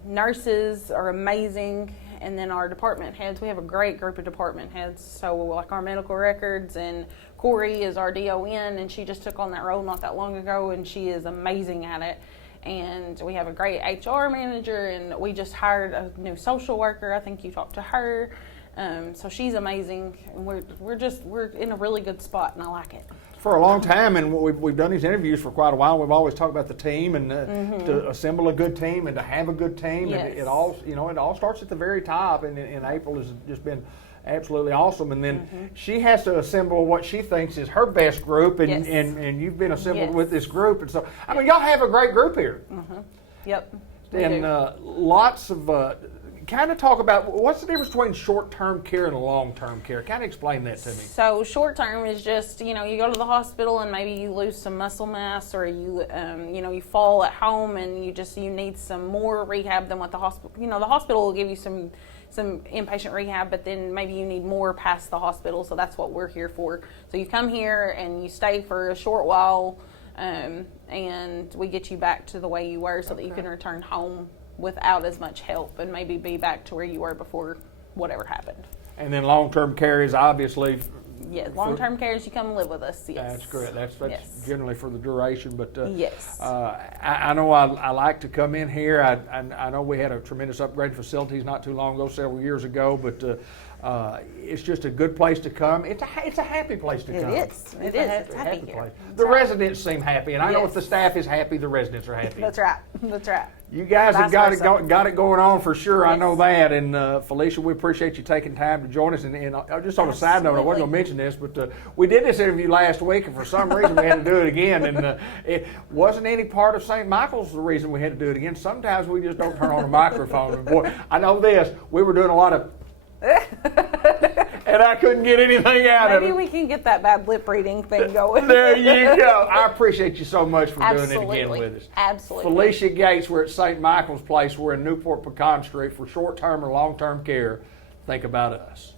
nurses are amazing. And then our department heads, we have a great group of department heads. So like our medical records, and Corey is our DON, and she just took on that role not that long ago, and she is amazing at it. And we have a great HR manager, and we just hired a new social worker. I think you talked to her. So she's amazing. And we're in a really good spot, and I like it. For a long time, and we've done these interviews for quite a while. We've always talked about the team, and to assemble a good team and to have a good team. Yes. And it all starts at the very top. And April has just been absolutely awesome. And then she has to assemble what she thinks is her best group, and Yes. and you've been assembled Yes. with this group. And so, I mean, y'all have a great group here, Yep. we and do. lots of kind of talk about what's the difference between short-term care and long-term care. Kind of explain that to me. So short term is just, you go to the hospital and maybe you lose some muscle mass, or you fall at home and you need some more rehab than what the hospital. The hospital will give you some inpatient rehab, but then maybe you need more past the hospital. So that's what we're here for. So you come here and you stay for a short while, and we get you back to the way you were, so that you can return home without as much help and maybe be back to where you were before whatever happened. And then long-term care is obviously. Yeah, long-term care is you come live with us. Yes. That's correct. That's Yes. generally for the duration. But Yes. I know I like to come in here. I know we had a tremendous upgrade facilities not too long ago, several years ago. But it's just a good place to come. It's a happy place to come. It is. It is. It's happy here. Place. The residents seem happy, and I know if Yes. the staff is happy, the residents are happy. That's right. That's right. You guys have Vice got versa. it going on for sure. I Yes. know that. And Felicia, we appreciate you taking time to join us. And just on a side note, I wasn't going to mention this, but we did this interview last week, and for some reason we had to do it again. And it wasn't any part of St. Michael's the reason we had to do it again. Sometimes we just don't turn on a microphone. And boy, I know this. We were doing a lot of, and I couldn't get anything out of it. Maybe we can get that bad lip reading thing going. There you go. I appreciate you so much for doing it Absolutely. again with us. Absolutely. Felicia Gates, we're at St. Michael's Place. We're in Newport, Pecan Street for short-term or long-term care. Think about us.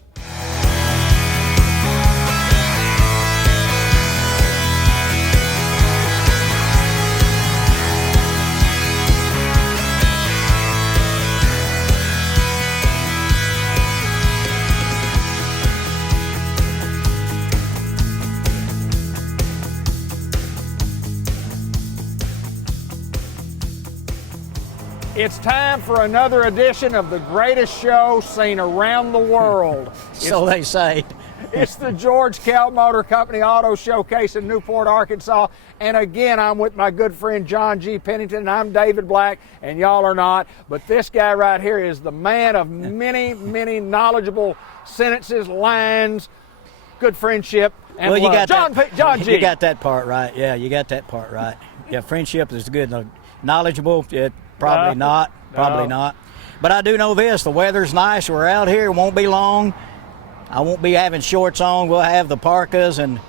It's time for another edition of the greatest show seen around the world. So they say. It's the George Kell Motor Company Auto Showcase in Newport, Arkansas. And again, I'm with my good friend John G. Pennington, and I'm David Black, and y'all are not. But this guy right here is the man of many, many knowledgeable sentences, lines, good friendship, and Well, you love. got John G. You got that part right. Yeah, you got that part right. Yeah, friendship is good. Knowledgeable, probably not. Probably not. But I do know this: the weather's nice. We're out here. It won't be long. I won't be having shorts on. We'll have the parkas and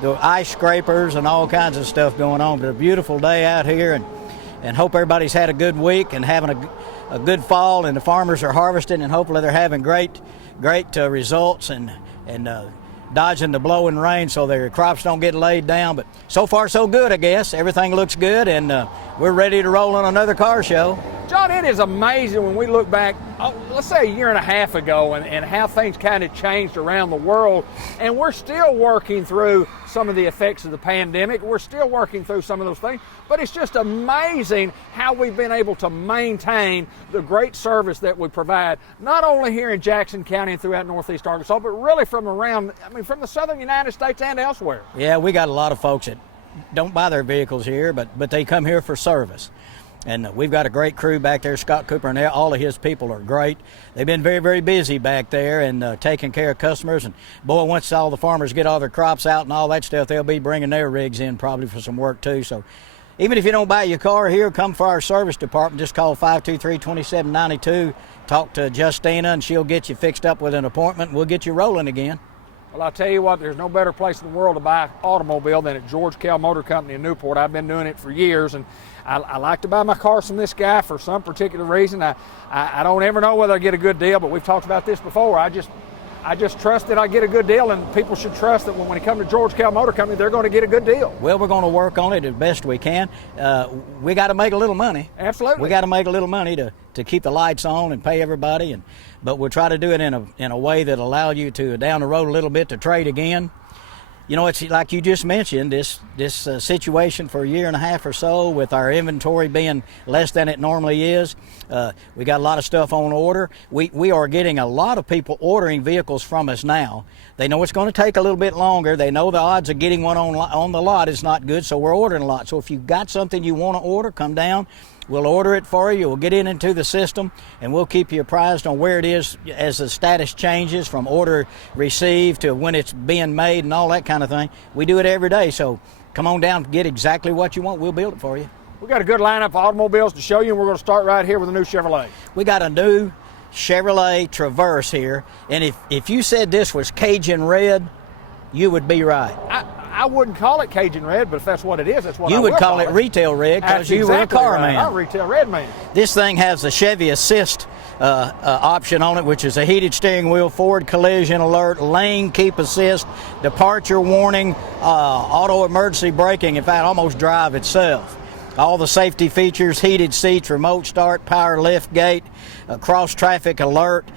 the ice scrapers and all kinds of stuff going on. But a beautiful day out here, and hope everybody's had a good week and having a good fall, and the farmers are harvesting, and hopefully they're having great results and dodging the blowing rain so their crops don't get laid down. But so far so good, I guess. Everything looks good, and we're ready to roll on another car show. John, it is amazing when we look back, let's say a year and a half ago, and how things kind of changed around the world. And we're still working through some of the effects of the pandemic. We're still working through some of those things. But it's just amazing how we've been able to maintain the great service that we provide, not only here in Jackson County and throughout Northeast Arkansas, but really from the southern United States and elsewhere. Yeah, we got a lot of folks that don't buy their vehicles here, but they come here for service. And we've got a great crew back there. Scott Cooper and all of his people are great. They've been very, very busy back there and taking care of customers. And boy, once all the farmers get all their crops out and all that stuff, they'll be bringing their rigs in probably for some work too. So even if you don't buy your car here, come for our service department. Just call 523-2792. Talk to Justina, and she'll get you fixed up with an appointment. We'll get you rolling again. Well, I'll tell you what, there's no better place in the world to buy an automobile than at George Kell Motor Company in Newport. I've been doing it for years, and I like to buy my cars from this guy for some particular reason. I don't ever know whether I get a good deal, but we've talked about this before. I just trust that I get a good deal, and people should trust that when they come to George Kell Motor Company, they're going to get a good deal. Well, we're going to work on it as best we can. We got to make a little money. Absolutely. We got to make a little money to keep the lights on and pay everybody, but we'll try to do it in a way that allow you to down the road a little bit to trade again. You know, it's like you just mentioned, this situation for a year and a half or so with our inventory being less than it normally is. We got a lot of stuff on order. We are getting a lot of people ordering vehicles from us now. They know it's going to take a little bit longer. They know the odds of getting one on the lot is not good, so we're ordering a lot. So if you've got something you want to order, come down. We'll order it for you. We'll get it into the system, and we'll keep you apprised on where it is as the status changes from order received to when it's being made and all that kind of thing. We do it every day, so come on down and get exactly what you want. We'll build it for you. We got a good lineup of automobiles to show you, and we're going to start right here with a new Chevrolet. We got a new Chevrolet Traverse here, and if you said this was Cajun red, you would be right. I wouldn't call it Cajun red, but if that's what it is, that's what I You will would call it retail red because That's you were a exactly car right. man. I'm a retail red man. This thing has the Chevy Assist option on it, which is a heated steering wheel, forward collision alert, lane keep assist, departure warning, auto emergency braking. In fact, almost drive itself. All the safety features: heated seats, remote start, power lift gate, cross traffic alert.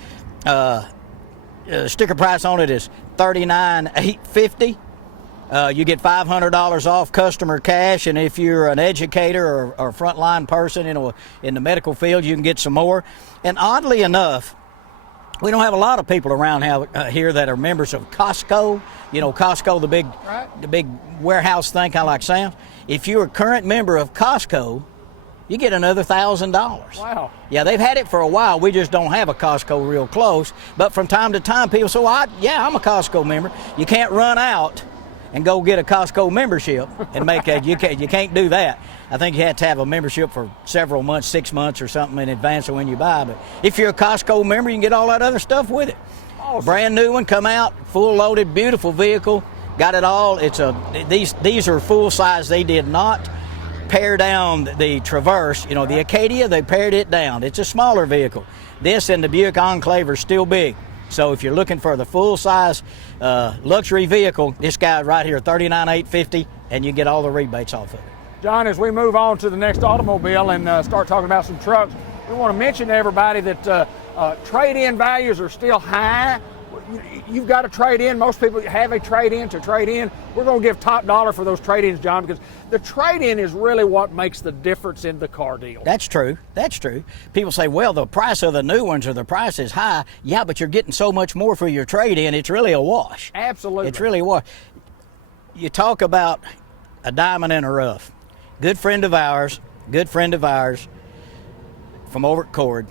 Sticker price on it is $39,850. You get $500 off customer cash, and if you're an educator or frontline person in the medical field, you can get some more. And oddly enough, we don't have a lot of people around here that are members of Costco. You know, Costco, the big warehouse thing, kind of like Sam's. If you're a current member of Costco, you get another $1,000. Wow. Yeah, they've had it for a while. We just don't have a Costco real close. But from time to time, people say, well, I'm a Costco member. You can't run out and go get a Costco membership and make that. You can't do that. I think you have to have a membership for several months, 6 months or something in advance of when you buy. But if you're a Costco member, you can get all that other stuff with it. Awesome. Brand new one, come out, full loaded, beautiful vehicle. Got it all. These are full size. They did not pare down the Traverse. You know, the Acadia, they pared it down. It's a smaller vehicle. This and the Buick Enclave are still big. So if you're looking for the full-size luxury vehicle, this guy right here, $39,850, and you get all the rebates off of it. John, as we move on to the next automobile and start talking about some trucks, we want to mention to everybody that trade-in values are still high. You've got to trade in. Most people have a trade-in to trade in. We're going to give top dollar for those trade-ins, John, because the trade-in is really what makes the difference in the car deal. That's true. That's true. People say, well, the price of the new ones or the price is high. Yeah, but you're getting so much more for your trade-in. It's really a wash. Absolutely. It's really a wash. You talk about a diamond in a rough. Good friend of ours from over at Cord.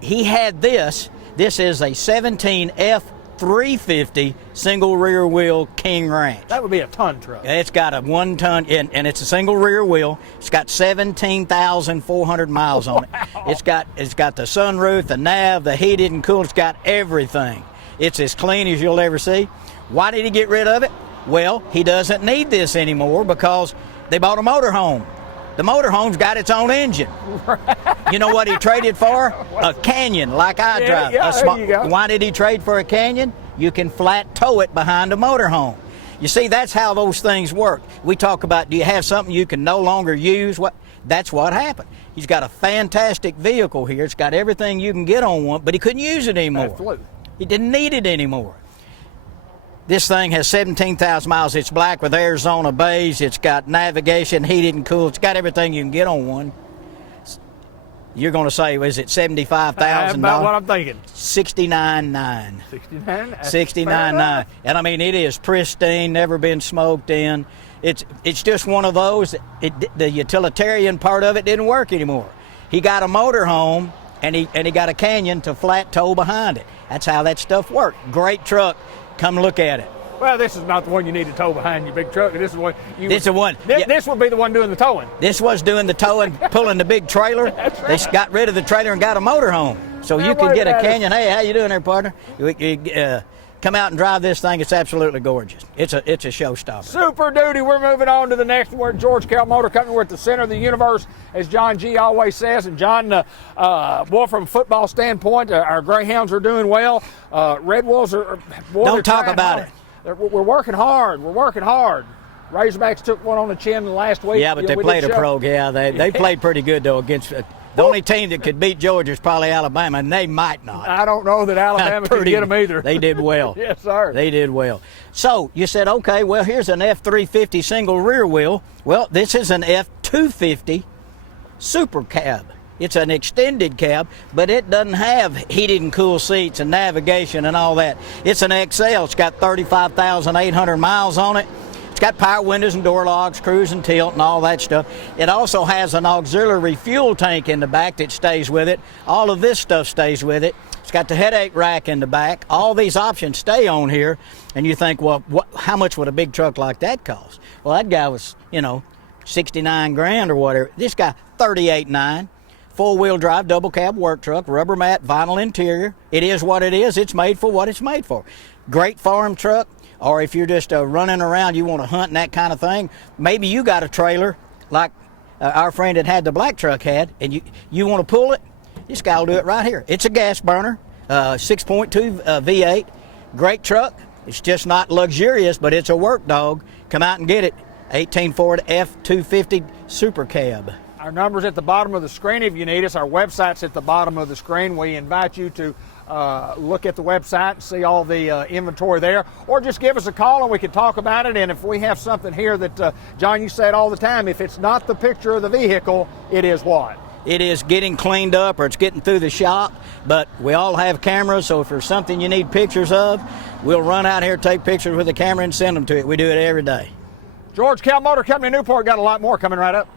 He had this. This is a 17 F350 single rear wheel King Ranch. That would be a ton truck. It's got a 1 ton, and it's a single rear wheel. It's got 17,400 miles on it. It's got the sunroof, the nav, the heated and cooled. It's got everything. It's as clean as you'll ever see. Why did he get rid of it? Well, he doesn't need this anymore because they bought a motorhome. The motorhome's got its own engine. You know what he traded for? A Canyon, like I drive. Yeah, there you go. Why did he trade for a Canyon? You can flat tow it behind a motorhome. You see, that's how those things work. We talk about, do you have something you can no longer use? That's what happened. He's got a fantastic vehicle here. It's got everything you can get on one, but he couldn't use it anymore. Absolutely. He didn't need it anymore. This thing has 17,000 miles. It's black with Arizona bays. It's got navigation, heated and cooled. It's got everything you can get on one. You're going to say, is it $75,000? That's about what I'm thinking. $69,900. $69,900. $69,900. And I mean, it is pristine, never been smoked in. It's just one of those. The utilitarian part of it didn't work anymore. He got a motorhome and he got a Canyon to flat tow behind it. That's how that stuff worked. Great truck. Come look at it. Well, this is not the one you need to tow behind your big truck. This is what you. This is the one. This would be the one doing the towing. This was doing the towing, pulling the big trailer. That's right. They got rid of the trailer and got a motorhome. So you can get a Canyon. Hey, how you doing there, partner? Come out and drive this thing. It's absolutely gorgeous. It's a showstopper. Super duty. We're moving on to the next one. We're at George Carroll Motor Company. We're at the center of the universe, as John G. always says. And John, boy, from a football standpoint, our Greyhounds are doing well. Red Wolves are. Boy, Don't talk about it. We're working hard. We're working hard. Razorbacks took one on the chin last week. Yeah, but they played a pro. Yeah, they played pretty good though against. The only team that could beat Georgia is probably Alabama, and they might not. I don't know that Alabama could get them either. They did well. Yes, sir. They did well. So you said, okay, well, here's an F350 single rear wheel. Well, this is an F250 super cab. It's an extended cab, but it doesn't have heated and cool seats and navigation and all that. It's an XL. It's got 35,800 miles on it. It's got power windows and door locks, cruise and tilt and all that stuff. It also has an auxiliary fuel tank in the back that stays with it. All of this stuff stays with it. It's got the headache rack in the back. All these options stay on here. And you think, well, how much would a big truck like that cost? Well, that guy was, $69,000 or whatever. This guy, $38,900. 4-wheel drive double cab work truck, rubber mat, vinyl interior. It is what it is. It's made for what it's made for. Great farm truck, or if you're just running around, you want to hunt and that kind of thing, maybe you got a trailer like our friend that had the black truck had, and you want to pull it, this guy will do it right here. It's a gas burner, 6.2 V8, great truck. It's just not luxurious, but it's a work dog. Come out and get it. 18 Ford F-250 Super Cab. Our number's at the bottom of the screen if you need us. Our website's at the bottom of the screen. We invite you to look at the website and see all the inventory there, or just give us a call and we can talk about it. And if we have something here that, John, you say it all the time, if it's not the picture of the vehicle, it is what? It is getting cleaned up or it's getting through the shop, but we all have cameras, so if there's something you need pictures of, we'll run out here, take pictures with the camera and send them to it. We do it every day. George Kell Motor Company Newport got a lot more coming right up.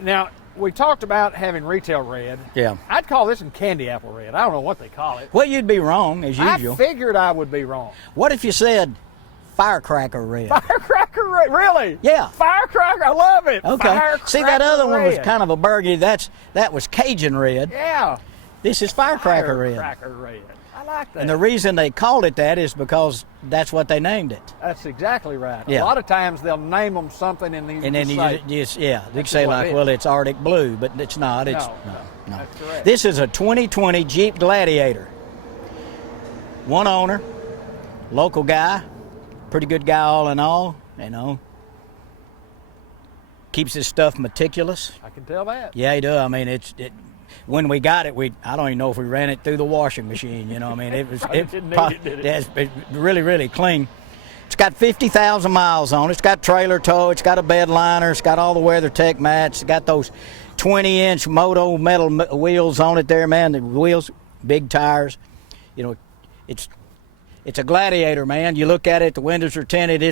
Now, we talked about having retail red. Yeah. I'd call this in candy apple red. I don't know what they call it. Well, you'd be wrong, as usual. I figured I would be wrong. What if you said firecracker red? Firecracker red, really? Yeah. Firecracker, I love it. Okay. Firecracker See, that other one was red. kind of a burgundy. That was Cajun red. Yeah. This is firecracker red. Firecracker red. I like that. And the reason they called it that is because that's what they named it. That's exactly right. Yeah. A lot of times they'll name them something and And then you just they That's say what like, it is. well, it's Arctic blue, but it's not. It's no. That's correct. This is a 2020 Jeep Gladiator. One owner, local guy, pretty good guy all in all, you know. Keeps his stuff meticulous. I can tell that. Yeah, he does. I mean, when we got it, I don't even know if we ran it through the washing machine. You know, I mean, Didn't need it, did it? It's really, really clean. It's got 50,000 miles on it. It's got trailer tow. It's got a bed liner. It's got all the WeatherTech mats. It's got those 20-inch moto metal wheels on it there, man. The wheels, big tires. You know, it's a Gladiator, man. You look at it, the windows are tinted.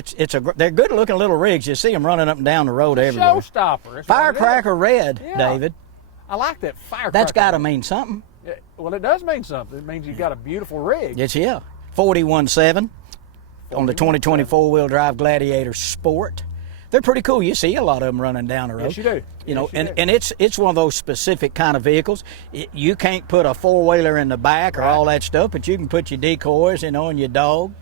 They're good-looking little rigs. You see them running up and down the road everywhere. Showstopper. Firecracker red, Yeah. David. I like that firecracker. That's got to mean something. Yeah, well, it does mean something. It means you've got a beautiful rig. It's 41.7 on the 2020 4-wheel drive Gladiator Sport. They're pretty cool. You see a lot of them running down the road. Yes, you do. You know, Yes, you do. and it's one of those specific kind of vehicles. You can't put a four-wheeler in the back or all that stuff, but you can put your decoys, you know, and your dog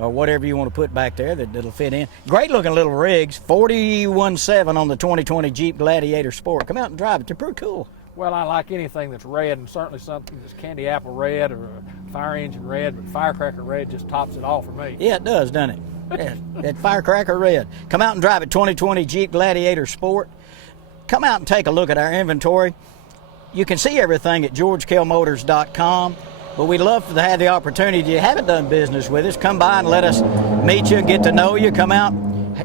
or whatever you want to put back there that'll fit in. Great-looking little rigs. 41.7 on the 2020 Jeep Gladiator Sport. Come out and drive it. They're pretty cool. Well, I like anything that's red, and certainly something that's candy apple red or a fire engine red, but firecracker red just tops it all for me. Yeah, it does, doesn't it? Yeah, that firecracker red. Come out and drive it, 2020 Jeep Gladiator Sport. Come out and take a look at our inventory. You can see everything at georgekellmotors.com, but we'd love to have the opportunity. If you haven't done business with us, come by and let us meet you, get to know you. Come out,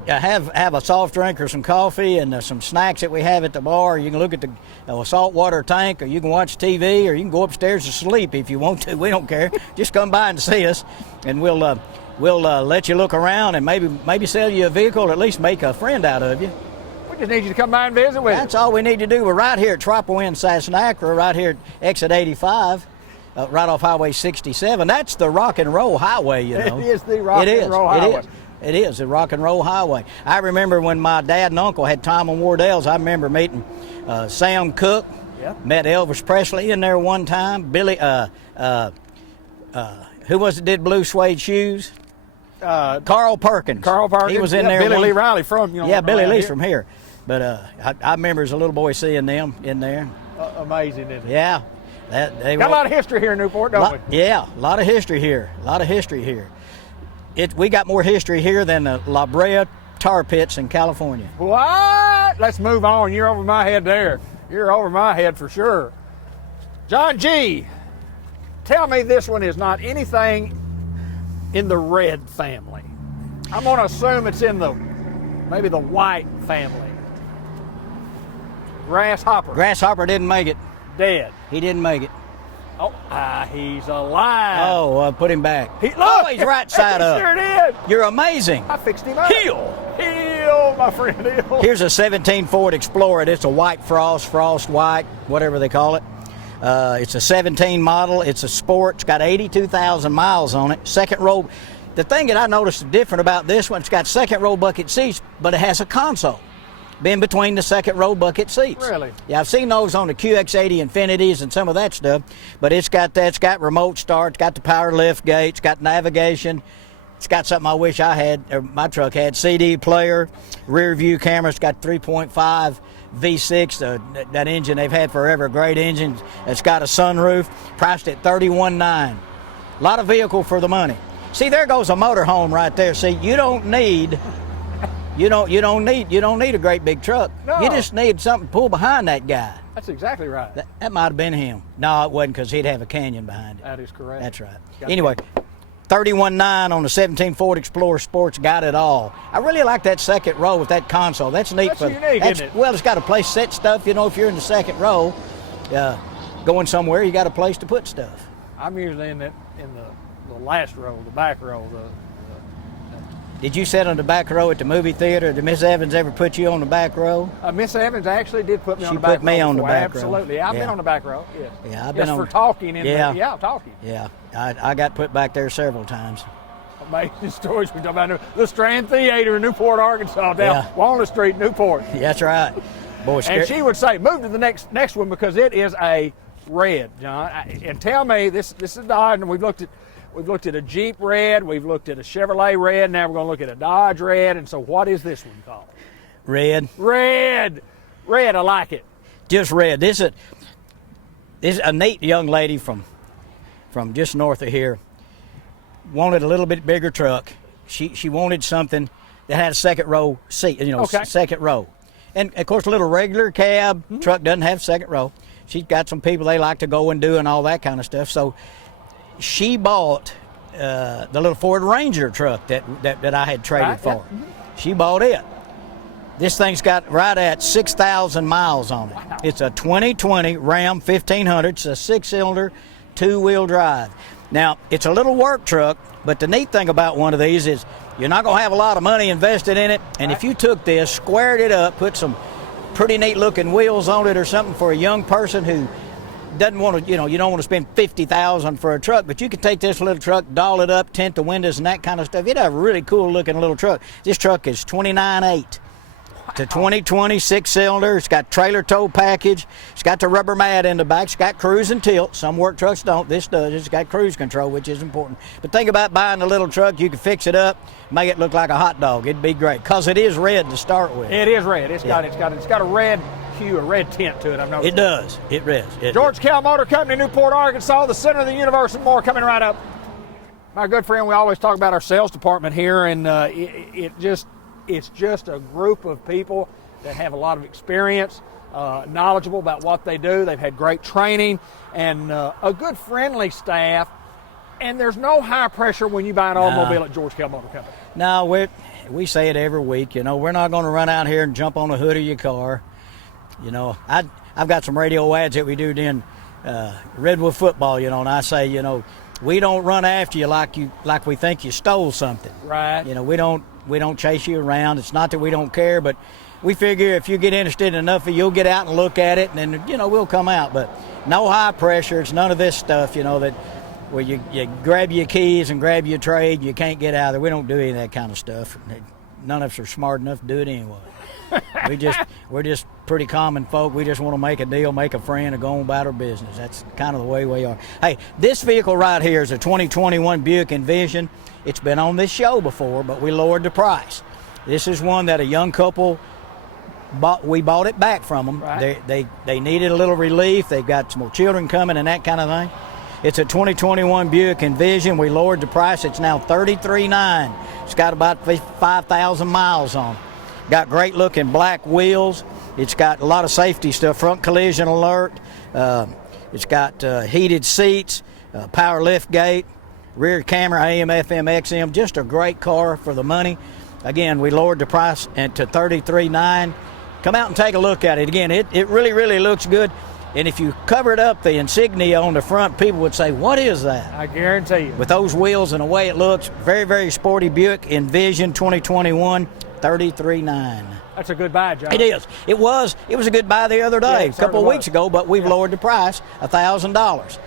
have a soft drink or some coffee and some snacks that we have at the bar. You can look at the saltwater tank, or you can watch TV, or you can go upstairs to sleep if you want to. We don't care. Just come by and see us, and we'll let you look around and maybe sell you a vehicle, or at least make a friend out of you. We just need you to come by and visit with us. That's all we need to do. We're right here at Tropawin, Sassenachra, right here at exit 85, right off Highway 67. That's the rock and roll highway, you know. It is the rock and roll highway. It is the rock and roll highway. I remember when my dad and uncle had Tom and Wardell's, I remember meeting Sam Cooke, met Elvis Presley in there one time, Billy, who was it did blue suede shoes? Carl Perkins. Carl Perkins. He was in there. Billy Lee Riley from, Billy Lee's here. from here. But I remember as a little boy seeing them in there. Amazing, isn't it? Yeah. They Got a lot of history here in Newport, don't we? Yeah, a lot of history here. We got more history here than the La Brea tar pits in California. What? Let's move on. You're over my head there. You're over my head for sure. John G., tell me this one is not anything in the red family. I'm going to assume it's in maybe the white family. Grasshopper. Grasshopper didn't make it. Dead. He didn't make it. Oh, he's alive. Oh, put him back. Look, he's right side he up. Sure did. You're amazing. I fixed him up. Heel, my friend, heel. Here's a 17 Ford Explorer. It's a white frost white, whatever they call it. It's a 17 model. It's a sport. It's got 82,000 miles on it. Second row. The thing that I noticed different about this one, it's got second row bucket seats, but it has a console. been between the second row bucket seats. Really? Yeah, I've seen those on the QX80 Infinities and some of that stuff, but it's got remote start, it's got the power lift gate, it's got navigation, it's got something I wish I had, or my truck had, CD player, rear view camera, it's got 3.5 V6, that engine they've had forever, a great engine. It's got a sunroof, priced at $31,900. A lot of vehicle for the money. See, there goes a motorhome right there. See, you don't need a great big truck. No. You just need something to pull behind that guy. That's exactly right. That might have been him. No, it wasn't, because he'd have a canyon behind it. That is correct. That's right. Got Anyway, $31,900 on the 17 Ford Explorer Sports, got it all. I really like that second row with that console. That's neat. That's unique, isn't it? Well, it's got a place to set stuff. You know, if you're in the second row, going somewhere, you got a place to put stuff. I'm usually in the last row, the back row. Did you sit on the back row at the movie theater? Did Miss Evans ever put you on the back row? Miss Evans actually did put me on She the back row. put me on the before. back row. Absolutely. I've been Yeah. on the back row. Yes. Yeah, I've been Just on for talking. Talking. Yeah, I got put back there several times. Amazing stories we talk about. The Strand Theater in Newport, Arkansas, down Yeah. Walnut Street, Newport. Yeah, that's right. Boy, And she would say, "Move to the next one because it is a red, John." And tell me, this is Dodge, and we've looked at a Jeep red, we've looked at a Chevrolet red, now we're going to look at a Dodge red. And so, what is this one called? Red. Red. I like it. Just red. This is a neat young lady from just north of here. Wanted a little bit bigger truck. She wanted something that had a second row seat, Okay. second row. And of course, a little regular cab truck doesn't have second row. She's got some people they like to go and do and all that kind of stuff. So she bought the little Ford Ranger truck that I had traded Right, for. yeah. She bought it. This thing's got right at 6,000 miles on it. Wow. It's a 2020 Ram 1500. It's a 6-cylinder, 2-wheel drive. Now, it's a little work truck, but the neat thing about one of these is you're not going to have a lot of money invested in it. And if you took this, squared it up, put some pretty neat looking wheels on it or something for a young person who doesn't want to, you don't want to spend $50,000 for a truck, but you could take this little truck, doll it up, tint the windows and that kind of stuff. You'd have a really cool looking little truck. This truck is $29,800. It's a 2020 6-cylinder. It's got trailer tow package. It's got the rubber mat in the back. It's got cruise and tilt. Some work trucks don't. This does. It's got cruise control, which is important. But think about buying a little truck. You can fix it up, make it look like a hot dog. It'd be great because it is red to start with. It is red. It's got a red hue, a red tint to it. I've noticed. It does. It is. George Kell Motor Company, Newport, Arkansas, the center of the universe, and more coming right up. My good friend, we always talk about our sales department here, and it's just a group of people that have a lot of experience, knowledgeable about what they do. They've had great training and a good, friendly staff. And there's no high pressure when you buy an automobile at George Kell Motor Company. No, we say it every week. We're not going to run out here and jump on the hood of your car. I've got some radio ads that we do during Redwood football. And I say, we don't run after you like we think you stole something. Right. We don't chase you around. It's not that we don't care, but we figure if you get interested enough, you'll get out and look at it, and then we'll come out. But no high pressure. It's none of this stuff. That where you grab your keys and grab your trade, you can't get out of there. We don't do any of that kind of stuff. None of us are smart enough to do it anyway. We're just pretty common folk. We just want to make a deal, make a friend, and go on about our business. That's kind of the way we are. Hey, this vehicle right here is a 2021 Buick Envision. It's been on this show before, but we lowered the price. This is one that a young couple bought. We bought it back from them. Right. They needed a little relief. They've got some more children coming and that kind of thing. It's a 2021 Buick Envision. We lowered the price. It's now $33,900. It's got about 5,000 miles on it. Got great looking black wheels. It's got a lot of safety stuff, front collision alert. It's got heated seats, power lift gate, rear camera, AM, FM, XM. Just a great car for the money. Again, we lowered the price to $33,900. Come out and take a look at it. Again, it really, really looks good. And if you covered up the insignia on the front, people would say, what is that? I guarantee you. With those wheels and the way it looks, very, very sporty Buick Envision 2021, $33,900. That's a good buy, John. It is. It was a good buy the other day, Yeah, a couple of was. weeks ago, but we've lowered the price $1,000.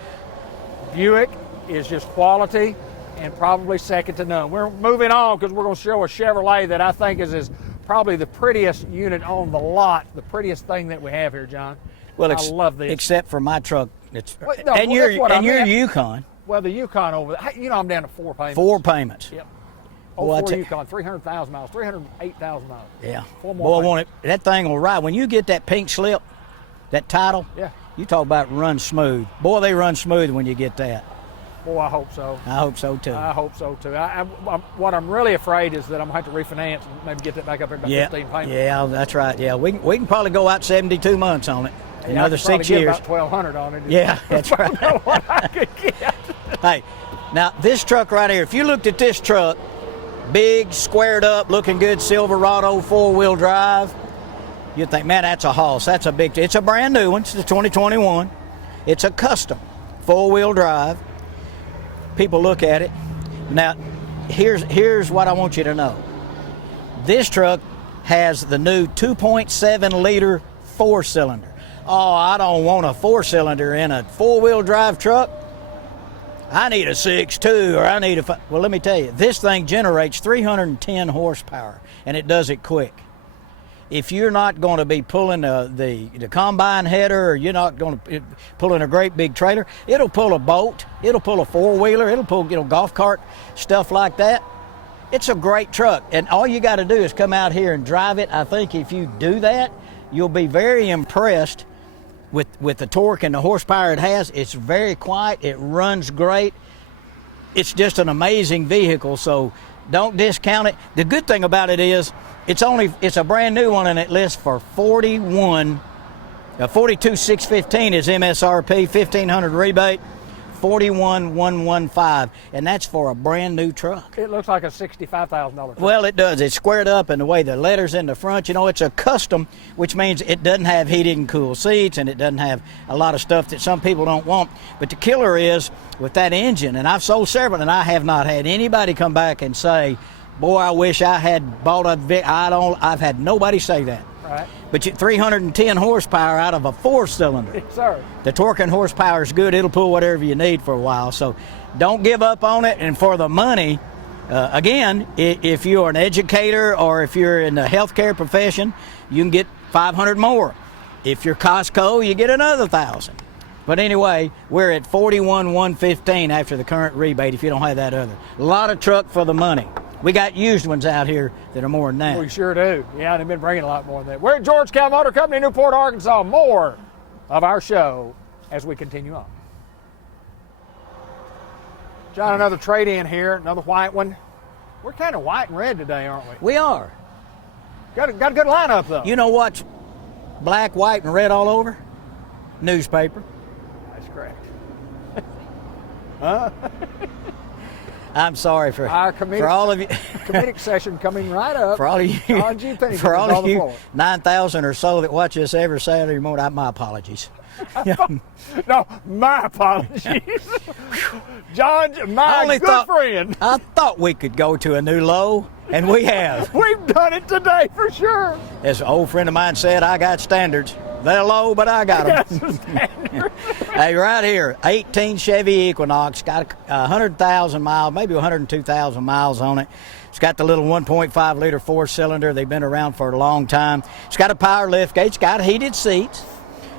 Buick is just quality and probably second to none. We're moving on because we're going to show a Chevrolet that I think is as probably the prettiest unit on the lot, the prettiest thing that we have here, John. Well, I love this. Except for my truck. It's, Well, no, and well, your that's what I meant. Yukon. Well, the Yukon over there, you know, I'm down to 4 payments. 4 payments. Yep. Boy, I 04 tell- Yukon, 300,000 miles, 308,000 miles. Yeah. 4 Boy, more I want it. That thing will ride. When you get that pink slip, that title, Yeah. you talk about run smooth. Boy, they run smooth when you get that. Boy, I hope so. I hope so too. I hope so too. What I'm really afraid is that I'm going to have to refinance and maybe get that back up there about 15 payments. Yeah, that's right. Yeah, we can probably go out 72 months on it. Yeah, Another I could probably 6 get years. about 1,200 on it. Yeah, that's right. I don't know what I could get. Hey, now this truck right here, if you looked at this truck, big, squared up, looking good, Silverado 4-wheel drive, you'd think, man, that's a Hoss. That's a big, it's a brand new one. It's the 2021. It's a custom 4-wheel drive. People look at it. Now, here's what I want you to know. This truck has the new 2.7 liter 4-cylinder. Oh, I don't want a 4-cylinder in a 4-wheel drive truck. I need a 6.2 or I need a well, let me tell you, this thing generates 310 horsepower and it does it quick. If you're not going to be pulling the combine header, or you're not going to pull in a great big trailer, it'll pull a boat, it'll pull a 4-wheeler, it'll pull golf cart, stuff like that. It's a great truck, and all you got to do is come out here and drive it. I think if you do that, you'll be very impressed with the torque and the horsepower it has. It's very quiet, it runs great. It's just an amazing vehicle, so don't discount it. The good thing about it is it's a brand new one, and it lists for $42,615 is MSRP, $1,500 rebate, $41,115, and that's for a brand new truck. It looks like a $65,000 truck. Well, it does. It's squared up, and the way the letters in the front, you know, it's a custom, which means it doesn't have heated and cooled seats, and it doesn't have a lot of stuff that some people don't want. But the killer is with that engine, and I've sold several, and I have not had anybody come back and say, boy, I wish I had bought a Vic. I've had nobody say that. Right. But 310 horsepower out of a 4-cylinder. Yes, sir. The torque and horsepower is good. It'll pull whatever you need for a while. So don't give up on it. And for the money, again, if you're an educator or if you're in the healthcare profession, you can get 500 more. If you're Costco, you get another 1,000. But anyway, we're at 41,115 after the current rebate if you don't have that other. A lot of truck for the money. We got used ones out here that are more than that. We sure do. Yeah, they've been bringing a lot more than that. We're at George Cal Motor Company, Newport, Arkansas. More of our show as we continue on. John, another trade-in here, another white one. We're kind of white and red today, aren't we? We are. Got a good lineup, though. You know what's black, white, and red all over? Newspaper. That's correct. I'm sorry for Our for all of you. comedic session coming right up. For all of you, John G. Pennington for is all on of the you floor. 9,000 or so that watch us every Saturday morning, my apologies. No, my apologies. John, my good friend. I thought we could go to a new low, and we have. We've done it today for sure. As an old friend of mine said, I got standards. They're low, but I got them. Hey, right here, 18 Chevy Equinox, got 100,000 miles, maybe 102,000 miles on it. It's got the little 1.5 liter 4-cylinder. They've been around for a long time. It's got a power lift gate. It's got heated seats.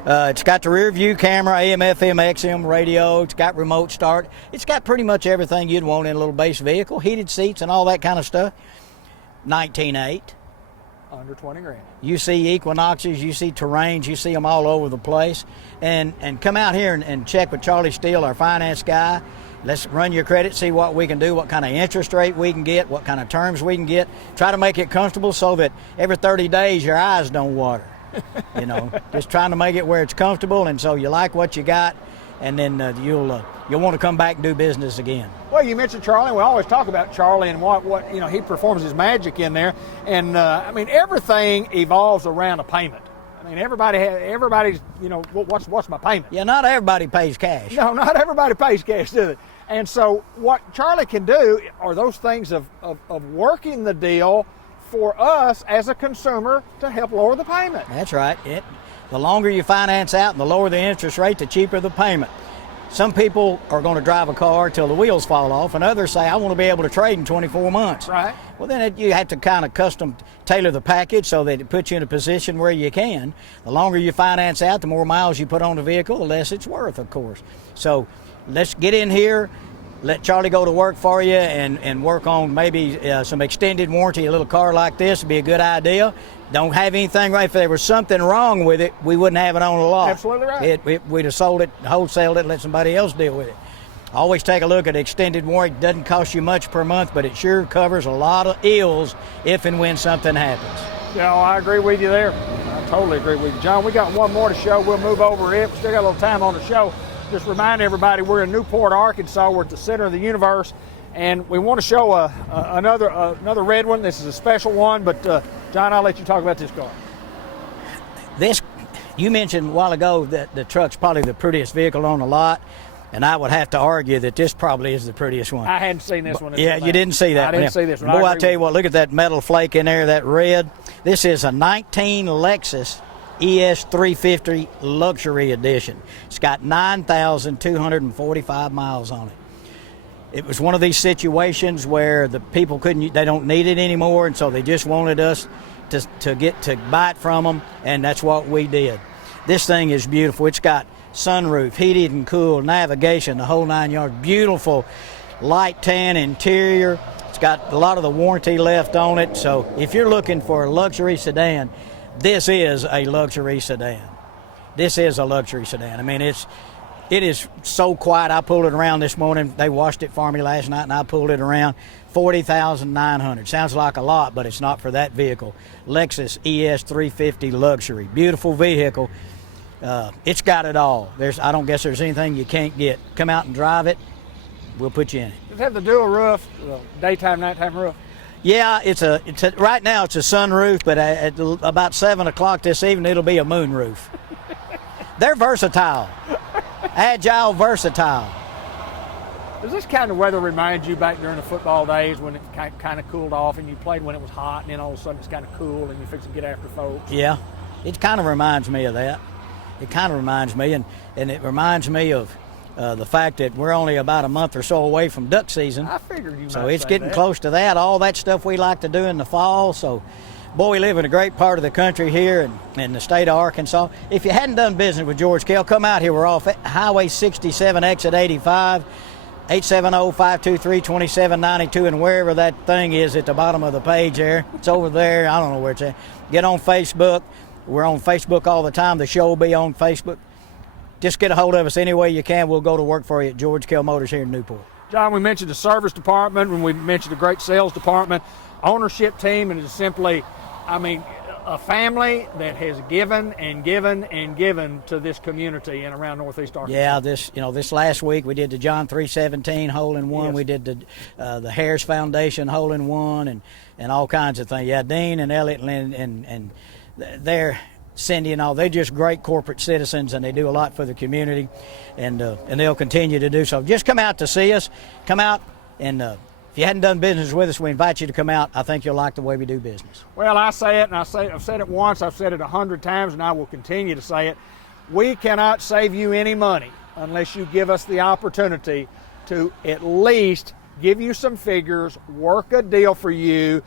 It's got the rear view camera, AM, FM, XM radio. It's got remote start. It's got pretty much everything you'd want in a little base vehicle, heated seats and all that kind of stuff. 19.8. Under 20 grand. You see Equinoxes, you see Terrains, you see them all over the place. And come out here and check with Charlie Steele, our finance guy. Let's run your credit, see what we can do, what kind of interest rate we can get, what kind of terms we can get. Try to make it comfortable so that every 30 days your eyes don't water. You know, just trying to make it where it's comfortable, and so you like what you got, and then you'll want to come back and do business again. Well, you mentioned Charlie. We always talk about Charlie and what you know, he performs his magic in there, and I mean, everything evolves around a payment. I mean, everybody's you know, what's my payment? Yeah, not everybody pays cash. No, not everybody pays cash, do they? And so what Charlie can do are those things of working the deal for us as a consumer to help lower the payment. That's right. The longer you finance out and the lower the interest rate, the cheaper the payment. Some people are going to drive a car till the wheels fall off, and others say, I want to be able to trade in 24 months. Right. Well, then you have to kind of custom tailor the package so that it puts you in a position where you can. The longer you finance out, the more miles you put on the vehicle, the less it's worth, of course. So let's get in here, let Charlie go to work for you, and work on maybe some extended warranty. A little car like this would be a good idea. Don't have anything right. If there was something wrong with it, we wouldn't have it on the lot. Absolutely right. We'd have sold it, wholesaled it, and let somebody else deal with it. Always take a look at extended warranty. It doesn't cost you much per month, but it sure covers a lot of ills if and when something happens. Yeah, I agree with you there. I totally agree with you. John, we got one more to show. We'll move over it. We still got a little time on the show. Just remind everybody we're in Newport, Arkansas. We're at the center of the universe, and we want to show another red one. This is a special one, but John, I'll let you talk about this car. This, you mentioned a while ago that the truck's probably the prettiest vehicle on the lot, and I would have to argue that this probably is the prettiest one. I hadn't seen this one. Yeah, you didn't see that I one. didn't see this one. Boy, I tell you what, look at that metal flake in there, that red. This is a 19 Lexus ES350 Luxury Edition. It's got 9,245 miles on it. It was one of these situations where the people they don't need it anymore, and so they just wanted us to buy it from them, and that's what we did. This thing is beautiful. It's got sunroof, heated and cooled, navigation, the whole 9 yards. Beautiful light tan interior. It's got a lot of the warranty left on it, so if you're looking for a luxury sedan, this is a luxury sedan. This is a luxury sedan. I mean, it is so quiet. I pulled it around this morning. They washed it for me last night, and I pulled it around. 40,900. Sounds like a lot, but it's not for that vehicle. Lexus ES350 Luxury. Beautiful vehicle. It's got it all. I don't guess there's anything you can't get. Come out and drive it. We'll put you in it. Does it have the dual roof, daytime, nighttime roof? Yeah, right now it's a sunroof, but at about 7 o'clock this evening it'll be a moonroof. They're versatile, agile, versatile. Does this kind of weather remind you back during the football days when it kind of cooled off and you played when it was hot, and then all of a sudden it's kind of cool and you fix to get after folks? Yeah, it kind of reminds me of that. It kind of reminds me, and it reminds me of the fact that we're only about a month or so away from duck season. I figured you So might it's say getting that. close to that. All that stuff we like to do in the fall. So, boy, we live in a great part of the country here in the state of Arkansas. If you hadn't done business with George Kell, come out here. We're off Highway 67, exit 85, 870-523-2792, and wherever that thing is at the bottom of the page there. It's over there. I don't know where it's at. Get on Facebook. We're on Facebook all the time. The show will be on Facebook. Just get a hold of us any way you can. We'll go to work for you at George Kell Motors here in Newport. John, we mentioned the service department, and we mentioned the great sales department, ownership team, and it's simply, a family that has given and given and given to this community and around Northeast Arkansas. Yeah, this last week we did the John 317 hole-in-one. Yes. We did the Harris Foundation hole-in-one and all kinds of things. Yeah, Dean and Elliot and they're Cindy and all. They're just great corporate citizens, and they do a lot for the community, and they'll continue to do so. Just come out to see us. Come out, and if you hadn't done business with us, we invite you to come out. I think you'll like the way we do business. Well, I say it, and I've said it once, I've said it 100 times, and I will continue to say it. We cannot save you any money unless you give us the opportunity to at least give you some figures, work a deal for you,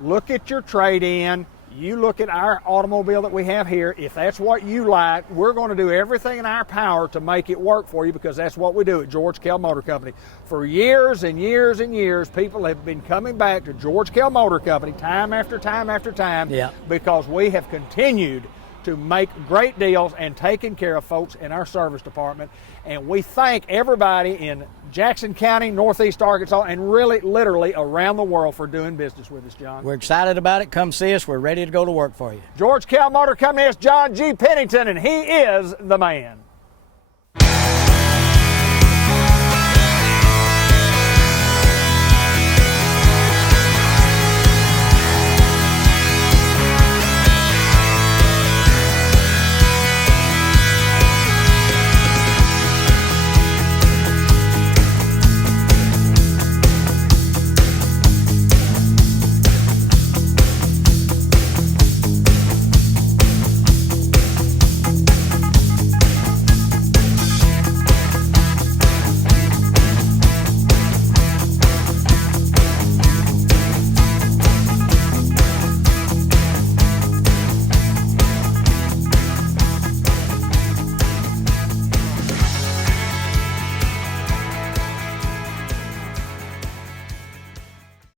look at your trade-in. You look at our automobile that we have here. If that's what you like, we're going to do everything in our power to make it work for you, because that's what we do at George Kell Motor Company. For years and years and years, people have been coming back to George Kell Motor Company time after time after time, Yeah. because we have continued to make great deals and taking care of folks in our service department. And we thank everybody in Jackson County, Northeast Arkansas, and really, literally around the world for doing business with us, John. We're excited about it. Come see us. We're ready to go to work for you. George Kell Motor Company is John G. Pennington, and he is the man.